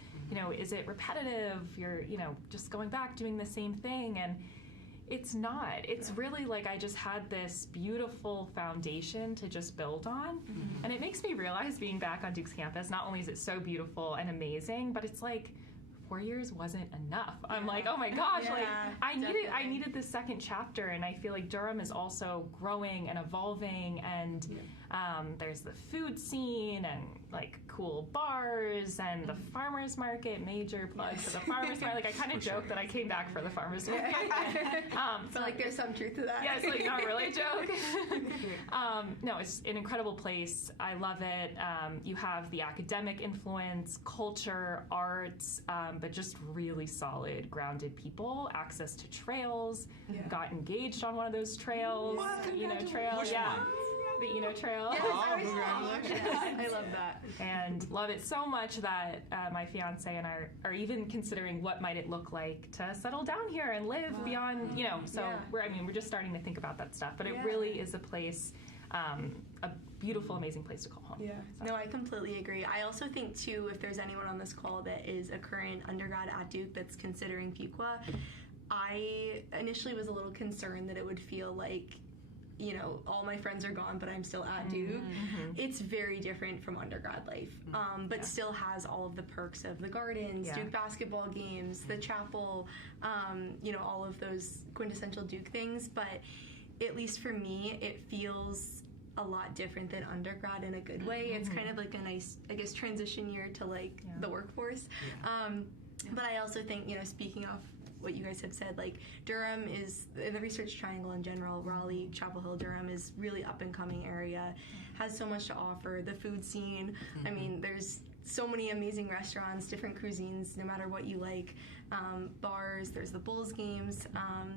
Is it repetitive? You're just going back doing the same thing, and it's not. It's really like I just had this beautiful foundation to just build on, and it makes me realize being back on Duke's campus, not only is it so beautiful and amazing, but it's like 4 years wasn't enough. I'm like, oh my gosh, I needed this second chapter, and I feel like Durham is also growing and evolving, and there's the food scene and like cool bars and the farmers market. Major plugs for the farmers market. Like I kind of joke that I came back for the farmers market. So like there's some truth to that. Yeah, it's like not really a joke. No, it's an incredible place. I love it. You have the academic influence, culture, arts, but just really solid, grounded people. Access to trails. Got engaged on one of those trails. Trail. Which one? The Trail. Congratulations. I love that. And love it so much that my fiance and I are even considering what might it look like to settle down here and live beyond, so we're just starting to think about that stuff, but it really is a place, a beautiful, amazing place to call home. No, I completely agree. I also think too, if there's anyone on this call that is a current undergrad at Duke that's considering Fuqua, I initially was a little concerned that it would feel like all my friends are gone, but I'm still at Duke. It's very different from undergrad life, but still has all of the perks of the gardens, Duke basketball games, the chapel, all of those quintessential Duke things. But at least for me, it feels a lot different than undergrad in a good way. It's kind of like a nice, I guess, transition year to like the workforce. But I also think, speaking of what you guys have said, like Durham is, in the Research Triangle in general, Raleigh, Chapel Hill, Durham is really up and coming area, has so much to offer. The food scene, I mean, there's so many amazing restaurants, different cuisines, no matter what you like. Bars, there's the Bulls games,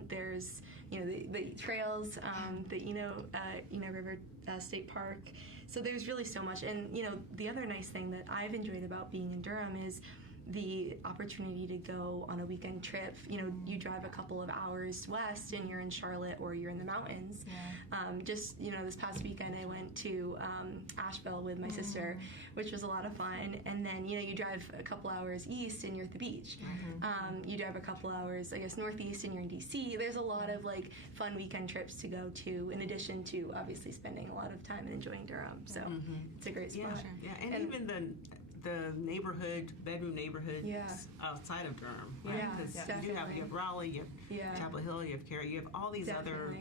there's the trails, the River State Park. So there's really so much. And the other nice thing that I've enjoyed about being in Durham is the opportunity to go on a weekend trip. You drive a couple of hours west and you're in Charlotte or you're in the mountains. Just this past weekend I went to Asheville with my sister, which was a lot of fun. And then you drive a couple hours east and you're at the beach. You drive a couple hours, I guess, northeast and you're in DC. There's a lot of like fun weekend trips to go to, in addition to obviously spending a lot of time and enjoying Durham. So it's a great spot. And even the bedroom neighborhoods outside of Durham, right? Because you have Raleigh, you have Chapel Hill, you have Cary, you have all these other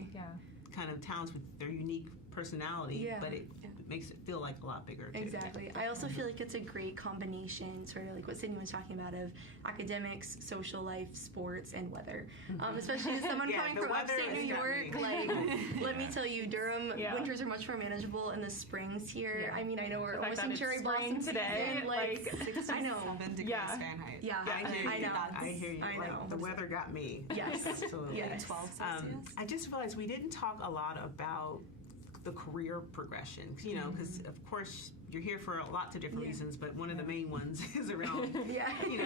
kind of towns with their unique personality, but it makes it feel like a lot bigger. Too. Exactly. I also feel like it's a great combination, sort of like what Sydney was talking about, of academics, social life, sports, and weather. Especially as someone coming from upstate New York, like, let me tell you, Durham winters are much more manageable, and the springs here. I mean, I know we're almost in cherry blossom today. Season, like 67 degrees Fahrenheit. I hear you. I know. The weather got me. Yes. Absolutely. Yes. 12 Celsius. I just realized we didn't talk a lot about the career progression, because of course you're here for lots of different reasons, but one of the main ones is around, advancing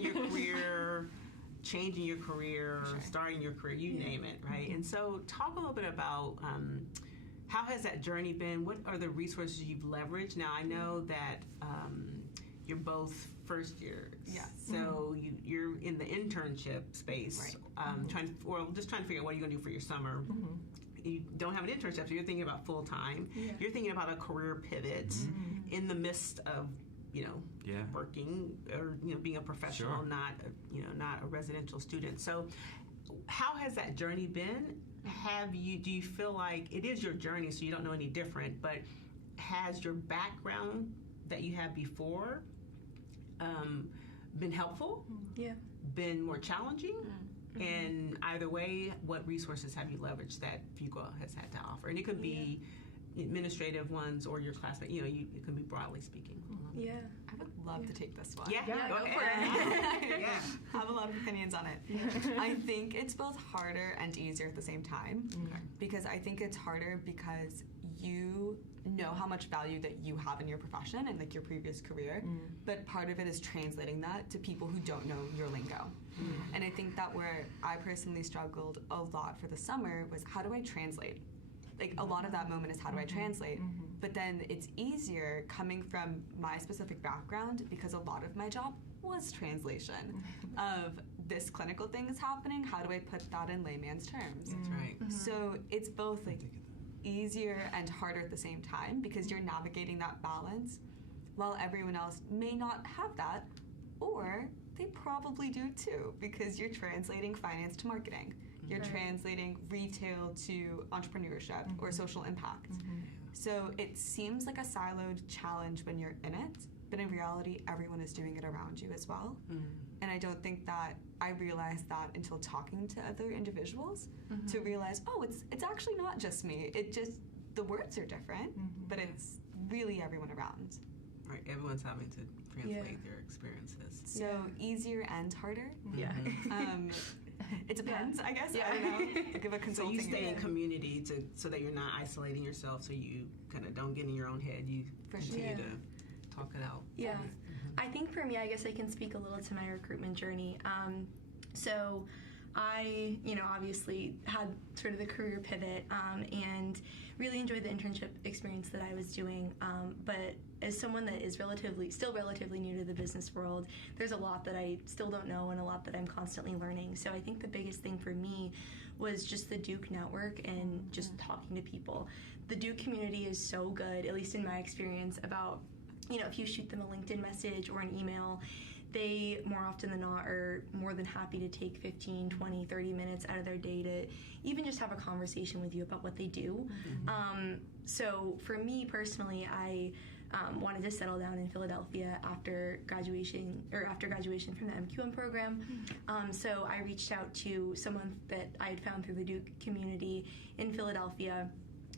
your career, changing your career, starting your career, you name it, right? And so talk a little bit about how has that journey been? What are the resources you've leveraged? Now, I know that you're both first years. Yes. So you're in the internship space, trying to figure out what you're going to do for your summer. You don't have an internship, so you're thinking about full time. You're thinking about a career pivot in the midst of working or being a professional, not a residential student. So, how has that journey been? Do you feel like it is your journey, so you don't know any different? But has your background that you had before been helpful? Been more challenging? And either way, what resources have you leveraged that Fuqua has had to offer? And it could be administrative ones or your classmate. It could be broadly speaking. I would love to take this one. Go for it. I have a lot of opinions on it. I think it's both harder and easier at the same time. Because I think it's harder because you know how much value that you have in your profession and like your previous career, but part of it is translating that to people who don't know your lingo. And I think that where I personally struggled a lot for the summer was, how do I translate? Like a lot of that moment is, how do I translate? But then it's easier coming from my specific background, because a lot of my job was translation of this clinical thing is happening. How do I put that in layman's terms? That's right. So it's both like easier and harder at the same time, because you're navigating that balance while everyone else may not have that, or they probably do too, because you're translating finance to marketing. You're translating retail to entrepreneurship or social impact. So it seems like a siloed challenge when you're in it, but in reality, everyone is doing it around you as well. And I don't think that I realized that until talking to other individuals, to realize, it's actually not just me. It just, the words are different, but it's really everyone around. Right, everyone's having to translate their experiences. So easier and harder. It depends, I guess. I don't know. Give a consulting. So you stay in community so that you're not isolating yourself, so you kind of don't get in your own head. You continue to talk it out. I think for me, I guess I can speak a little to my recruitment journey. So I, obviously had sort of the career pivot and really enjoyed the internship experience that I was doing. But as someone that is still relatively new to the business world, there's a lot that I still don't know and a lot that I'm constantly learning. So I think the biggest thing for me was just the Duke network and just talking to people. The Duke community is so good, at least in my experience, about, if you shoot them a LinkedIn message or an email, they more often than not are more than happy to take 15, 20, 30 minutes out of their day to even just have a conversation with you about what they do. So for me personally, I wanted to settle down in Philadelphia after graduation from the MQM program. So I reached out to someone that I had found through the Duke community in Philadelphia,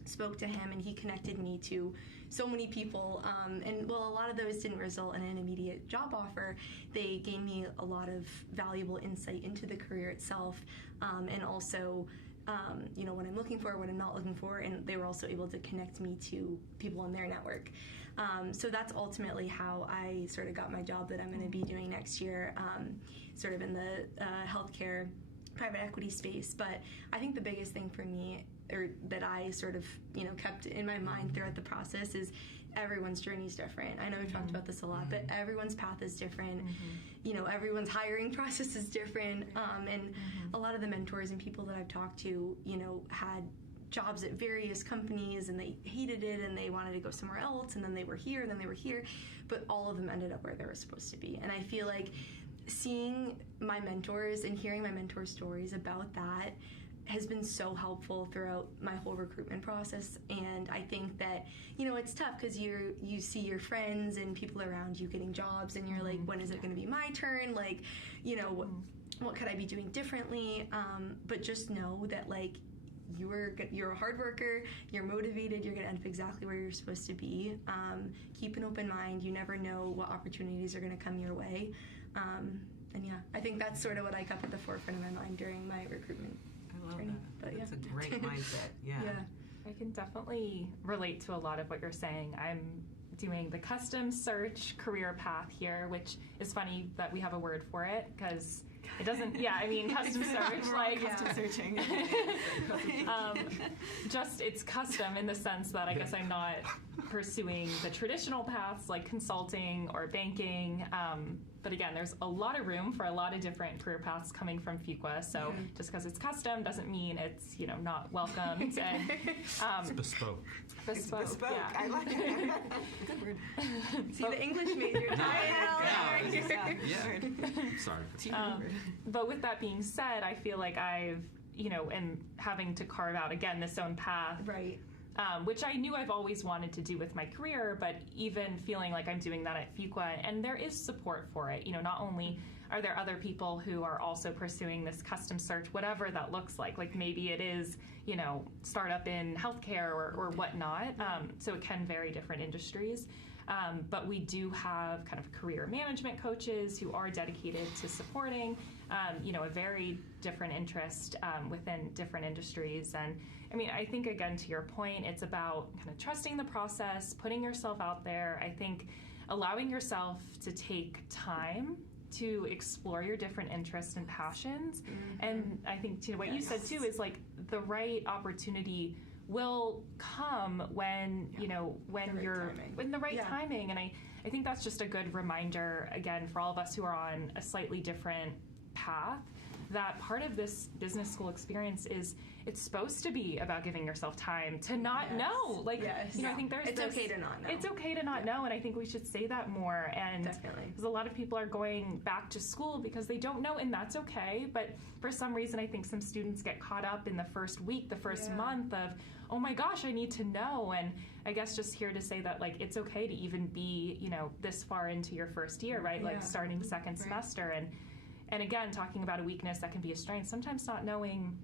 spoke to him, and he connected me to so many people. And while a lot of those didn't result in an immediate job offer, they gave me a lot of valuable insight into the career itself, and also what I'm looking for, what I'm not looking for, and they were also able to connect me to people in their network. So that's ultimately how I sort of got my job that I'm going to be doing next year, sort of in the healthcare private equity space. But I think the biggest thing for me, or that I sort of kept in my mind throughout the process, is everyone's journey is different. I know we've talked about this a lot, but everyone's path is different. Everyone's hiring process is different, and a lot of the mentors and people that I've talked to, had jobs at various companies and they hated it and they wanted to go somewhere else, and then they were here and then they were here, but all of them ended up where they were supposed to be. And I feel like seeing my mentors and hearing my mentors' stories about that has been so helpful throughout my whole recruitment process. And I think that it's tough because you see your friends and people around you getting jobs, and you're like, when is it going to be my turn? Like, what could I be doing differently? But just know that, like, you're a hard worker, you're motivated, you're going to end up exactly where you're supposed to be. Keep an open mind. You never know what opportunities are going to come your way. And yeah, I think that's sort of what I kept at the forefront of my mind during my recruitment journey. But That's a great mindset. Yeah. I can definitely relate to a lot of what you're saying. I'm doing the custom search career path here, which is funny that we have a word for it, because it doesn't, custom search, like custom searching. It's custom in the sense that I guess I'm not pursuing the traditional paths like consulting or banking. But again, there's a lot of room for a lot of different career paths coming from Fuqua. So just because it's custom doesn't mean it's not welcomed. And, it's bespoke. It's bespoke. Yeah. I like it. Good word. See, the English major. Sorry. But with that being said, I feel like I've, and having to carve out, again, this own path. Right. Which I knew I've always wanted to do with my career, but even feeling like I'm doing that at Fuqua, and there is support for it. Not only are there other people who are also pursuing this custom search, whatever that looks like maybe it is, startup in healthcare or whatnot. So it can vary different industries. But we do have kind of career management coaches who are dedicated to supporting, a very different interest within different industries. And I think, again, to your point, it's about kind of trusting the process, putting yourself out there. I think allowing yourself to take time to explore your different interests and passions. And I think, what you said too is like the right opportunity will come when when the right timing. And I think that's just a good reminder, again, for all of us who are on a slightly different path, that part of this business school experience is it's supposed to be about giving yourself time to not know. I think it's okay to not know. It's okay to not know, and I think we should say that more. And definitely, because a lot of people are going back to school because they don't know, and that's okay. But for some reason, I think some students get caught up in the first week, the first month of, oh my gosh, I need to know. And I guess just here to say that, like, it's okay to even be, this far into your first year, right? Like starting second semester. And again, talking about a weakness that can be a strength, sometimes not knowing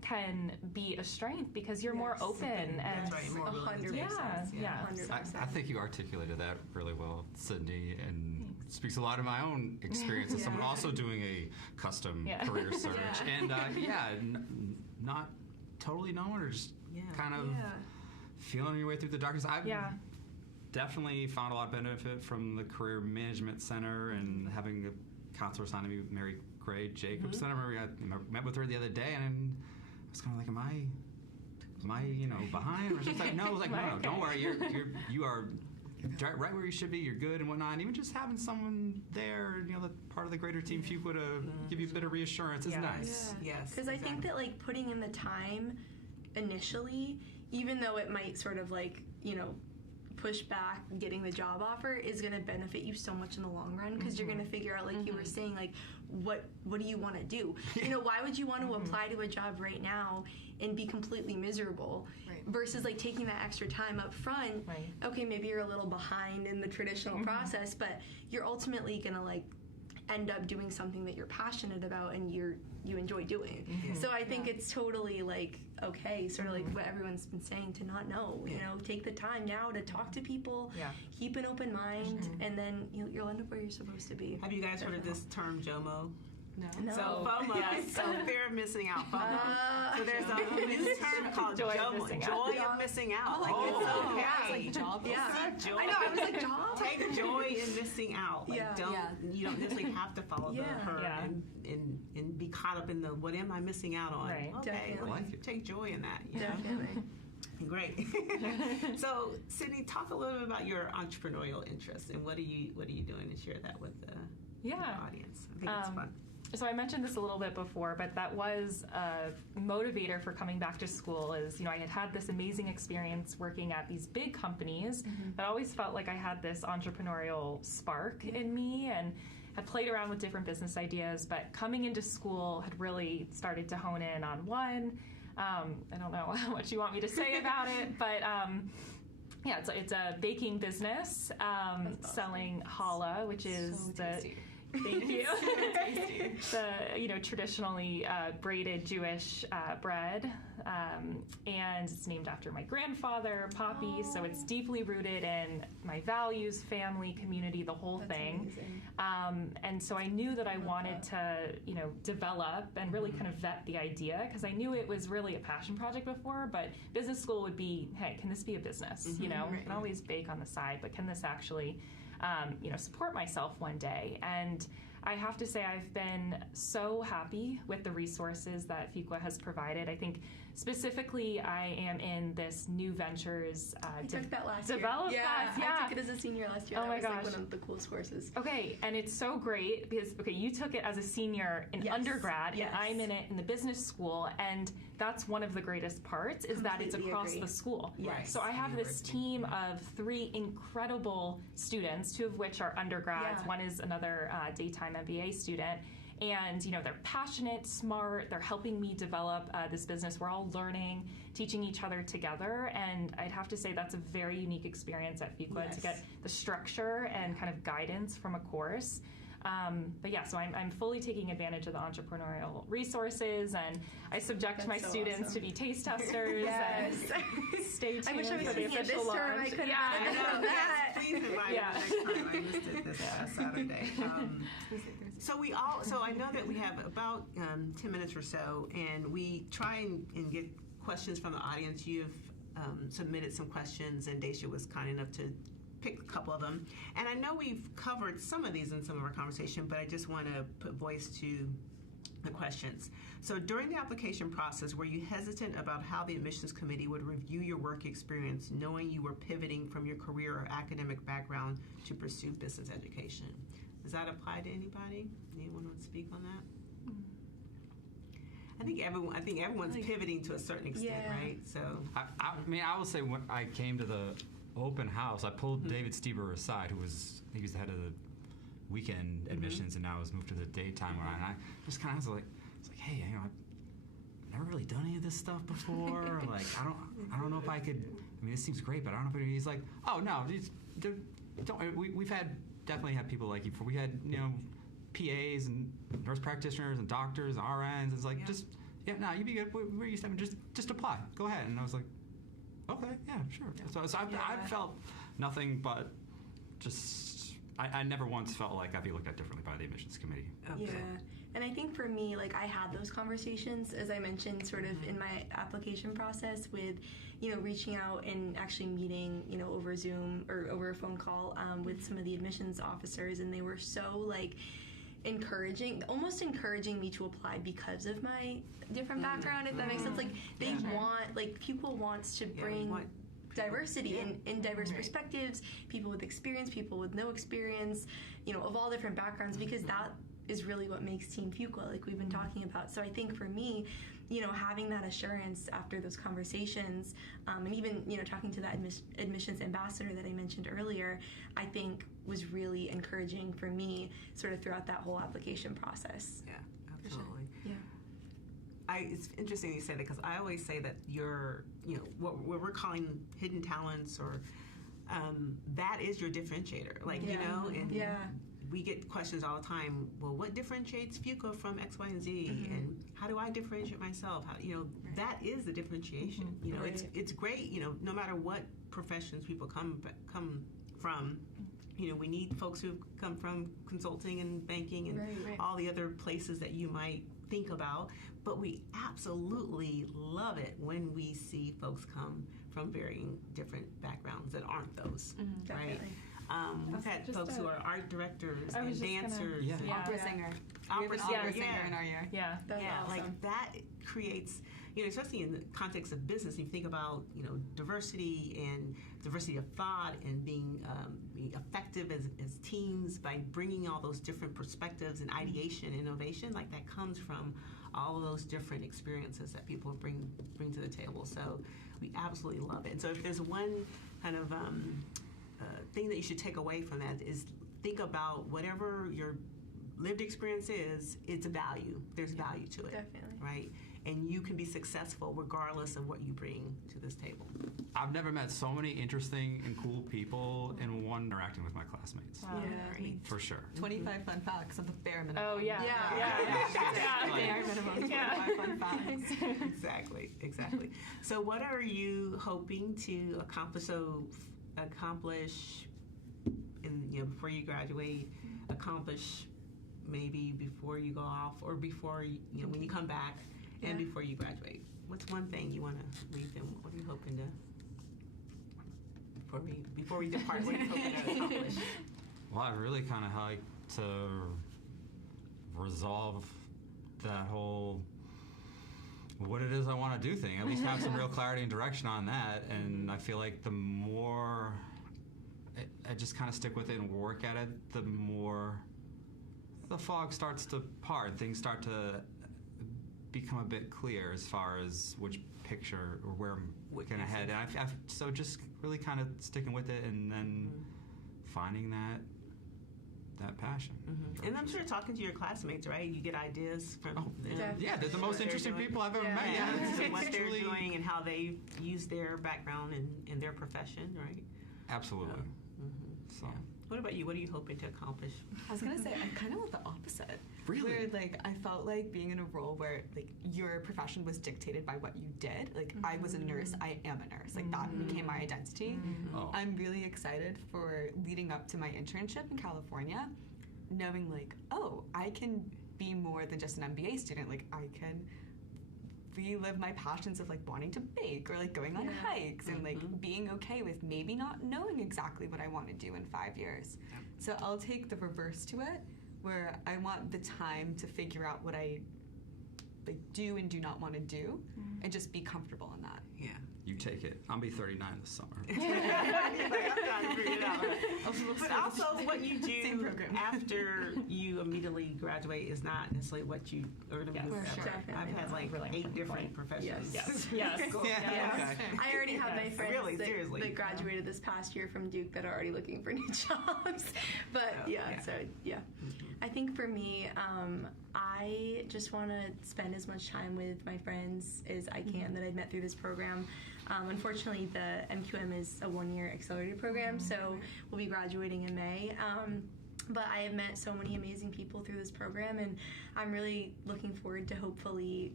can be a strength because you're more open. And that's right, more willing to take sides. I think you articulated that really well, Sydney, and speaks a lot to my own experience as someone also doing a custom career search. And not totally knowing, or just kind of feeling your way through the darkness. I've definitely found a lot of benefit from the Career Management Center and having a counselor assigned to me, Mary Gray Jacobson. I remember I met with her the other day, and I was kind of like, am I behind? Or just like, no, don't worry, you are right where you should be. You're good and whatnot. And even just having someone there, the part of the greater team Fuqua to give you a bit of reassurance is nice. Yes, because I think that, like, putting in the time initially, even though it might sort of like push back getting the job offer, is going to benefit you so much in the long run, because you're going to figure out, like you were saying, like what do you want to do? Why would you want to apply to a job right now and be completely miserable versus like taking that extra time up front? Okay, maybe you're a little behind in the traditional process, but you're ultimately going to like end up doing something that you're passionate about and you enjoy doing. So I think it's totally like okay, sort of like what everyone's been saying, to not know, you know, take the time now to talk to people, keep an open mind, and then you'll end up where you're supposed to be. Have you guys heard of this term, JOMO? No. So FOMO, so fear of missing out, FOMO. So there's a new term called Joy of JOMO, missing joy out. of missing out. Like Oh, it's okay. yeah. Like job. See joy. I know, I was like, job? Take joy in missing out. Like Yeah. you don't necessarily have to follow the herd and be caught up in the what am I missing out on? Right. Okay, Definitely. like, take joy in that. You know? Definitely. Great. So, Sydney, talk a little bit about your entrepreneurial interests and what are you doing to share that with the audience? I think it's fun. So I mentioned this a little bit before, but that was a motivator for coming back to school is, I had this amazing experience working at these big companies, but I always felt like I had this entrepreneurial spark in me and had played around with different business ideas, but coming into school had really started to hone in on one. I don't know how much you want me to say about it, but it's a baking business selling challah, which is Thank you. The traditionally braided Jewish bread, and it's named after my grandfather, Poppy. So it's deeply rooted in my values, family, community, the whole thing. And so I knew that I wanted to, develop and really kind of vet the idea because I knew it was really a passion project before. But business school would be, hey, can this be a business? I can always bake on the side, but can this actually support myself one day? And I have to say I've been so happy with the resources that Fuqua has provided. I think specifically I am in this new ventures I took that last develop year. class. I took it as a senior last year. Oh my that was gosh. like one of the coolest courses. Okay, and it's so great because you took it as a senior in undergrad, and I'm in it in the business school, and that's one of the greatest parts is that it's across the school. Yes. So I have this team of 3 incredible students, 2 of which are undergrads. One is another daytime MBA student. And, they're passionate, smart, they're helping me develop this business. We're all learning, teaching each other together. And I'd have to say that's a very unique experience at Fuqua to get the structure and kind of guidance from a course. So I'm fully taking advantage of the entrepreneurial resources, and I subject my students to be taste testers. Yes. And stay tuned I wish I was for the taking it official this term. launch. I couldn't I know. that. Yes, please invite me next time. I missed it this Saturday. So I know that we have about 10 minutes or so, and we try and get questions from the audience. You've submitted some questions, and Daisha was kind enough to pick a couple of them. And I know we've covered some of these in some of our conversation, but I just want to put voice to the questions. So during the application process, were you hesitant about how the admissions committee would review your work experience, knowing you were pivoting from your career or academic background to pursue business education? Does that apply to anybody? Anyone want to speak on that? I think everyone's pivoting to a certain extent, right? So I will say when I came to the open house, I pulled David Stieber aside, he was the head of the weekend admissions, and now has moved to the daytime one. And I just kind of was like, hey, I've never really done any of this stuff before. Like, I don't know if I could. I mean, this seems great, but I don't know if he's like, oh no, we've definitely had people like you. We had PAs and nurse practitioners and doctors and RNs. It's like you'd be good. We're used to having just apply. Go ahead. And I was like, okay, yeah, sure. So I felt nothing but just I never once felt like I'd be looked at differently by the admissions committee. okay. Yeah. And I think for me, like I had those conversations, as I mentioned, sort of in my application process with, reaching out and actually meeting, over Zoom or over a phone call with some of the admissions officers, and they were so like almost encouraging me to apply because of my different background, if that makes sense. Like they want, like Fuqua wants to bring diversity in diverse perspectives, people with experience, people with no experience, of all different backgrounds, because that is really what makes Team Fuqua, like we've been talking about. So I think for me, having that assurance after those conversations, and even, talking to that admissions ambassador that I mentioned earlier, I think was really encouraging for me sort of throughout that whole application process. Yeah, absolutely. Yeah. It's interesting you say that because I always say that your, what we're calling hidden talents or that is your differentiator. Like, and we get questions all the time. Well, what differentiates Fuqua from X, Y, and Z, and how do I differentiate myself? How, that is the differentiation. It's great. No matter what professions people come from. We need folks who come from consulting and banking and all the other places that you might think about. But we absolutely love it when we see folks come from varying different backgrounds that aren't those, right? We've had folks who are art directors and dancers, and opera singer. Opera singer in our year. That's awesome. Like that creates, especially in the context of business, you think about, diversity and diversity of thought and being effective as teams by bringing all those different perspectives and ideation, innovation, like that comes from all of those different experiences that people bring to the table. So we absolutely love it. And so if there's one kind of thing that you should take away from that is think about whatever your lived experience is, it's a value. There's value to it. Definitely. Right? And you can be successful regardless of what you bring to this table. I've never met so many interesting and cool people in one interacting with my classmates. Wow. Yeah. For sure. 25 fun facts of the bare minimum. Oh, yeah. Bare minimum. 25 fun facts. Exactly. So what are you hoping to accomplish before you graduate, accomplish maybe before you go off or before when you come back and before you graduate? What's one thing you want to leave them? What are you hoping to before we depart? What are you hoping to accomplish? Well, I really kind of like to resolve that whole what it is I want to do thing. At least have some real clarity and direction on that. And I feel like the more I just kind of stick with it and work at it, the more the fog starts to part. Things start to become a bit clear as far as which picture or where I'm going to head. And so just really kind of sticking with it and then finding that passion. And I'm sure talking to your classmates, right? You get ideas from them. They're the most interesting people I've ever met. What they're doing and how they use their background in their profession, right? Absolutely. So. What about you? What are you hoping to accomplish? I was gonna say I kind of want the opposite. Really? Where I felt like being in a role where your profession was dictated by what you did. I was a nurse. I am a nurse. That became my identity. Oh. I'm really excited for leading up to my internship in California, knowing I can be more than just an MBA student. I can relive my passions of wanting to bake or going on hikes and being okay with maybe not knowing exactly what I want to do in 5 years. So I'll take the reverse to it, where I want the time to figure out what I do and do not want to do and just be comfortable in that. Yeah. You take it. I'll be 39 this summer. I'm trying to figure it out. But also, what you do after you immediately graduate is not necessarily what you are going to do forever. I've had really 8 different professions. Yes. Cool. Okay. I already have my friends seriously. that graduated this past year from Duke that are already looking for new jobs. But I think for me, I just want to spend as much time with my friends as I can that I've met through this program. Unfortunately, the MQM is a 1-year accelerated program, so we'll be graduating in May. But I have met so many amazing people through this program, and I'm really looking forward to hopefully,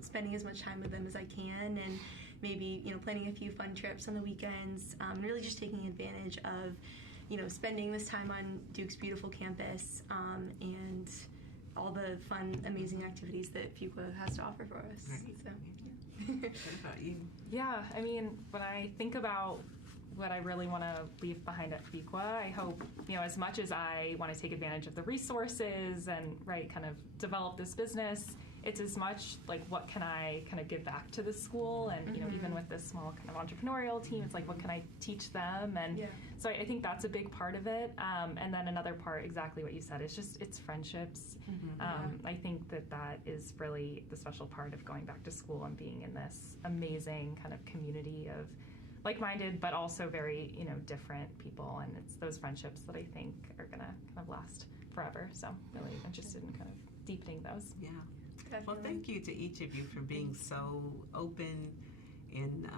spending as much time with them as I can, and maybe, planning a few fun trips on the weekends, and really just taking advantage of, spending this time on Duke's beautiful campus, and all the fun, amazing activities that Fuqua has to offer for us. Right. So. What about you? Yeah, I mean, when I think about what I really want to leave behind at Fuqua, I hope, as much as I want to take advantage of the resources and, kind of develop this business, it's as much what can I kind of give back to the school, and even with this small kind of entrepreneurial team, it's what can I teach them, and so I think that's a big part of it. And then another part, exactly what you said, is just it's friendships. I think that is really the special part of going back to school and being in this amazing kind of community of like-minded, but also very different people, and it's those friendships that I think are gonna kind of last forever. So really interested in kind of deepening those. Yeah. Definitely. Well, thank you to each of you for being so open and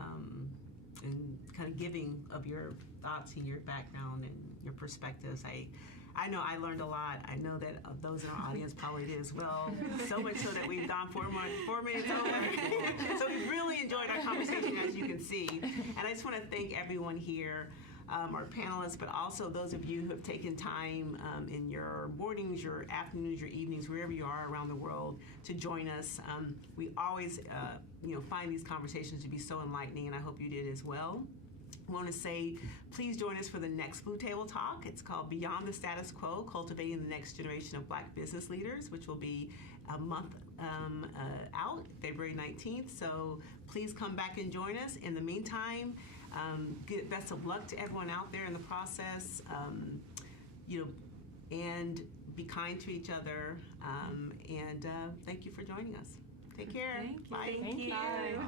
kind of giving of your thoughts and your background and your perspectives. I know I learned a lot. I know that those in our audience probably did as well. So much so that we've gone 4 minutes over. So we really enjoyed our conversation, as you can see. And I just want to thank everyone here, our panelists, but also those of you who have taken time in your mornings, your afternoons, your evenings, wherever you are around the world, to join us. We always, find these conversations to be so enlightening, and I hope you did as well. I want to say, please join us for the next Blue Table Talk. It's called Beyond the Status Quo, Cultivating the Next Generation of Black Business Leaders, which will be a month out, February 19th. So please come back and join us. In the meantime, best of luck to everyone out there in the process, and be kind to each other. And thank you for joining us. Take care. Thank you. Bye. Thank you. Bye.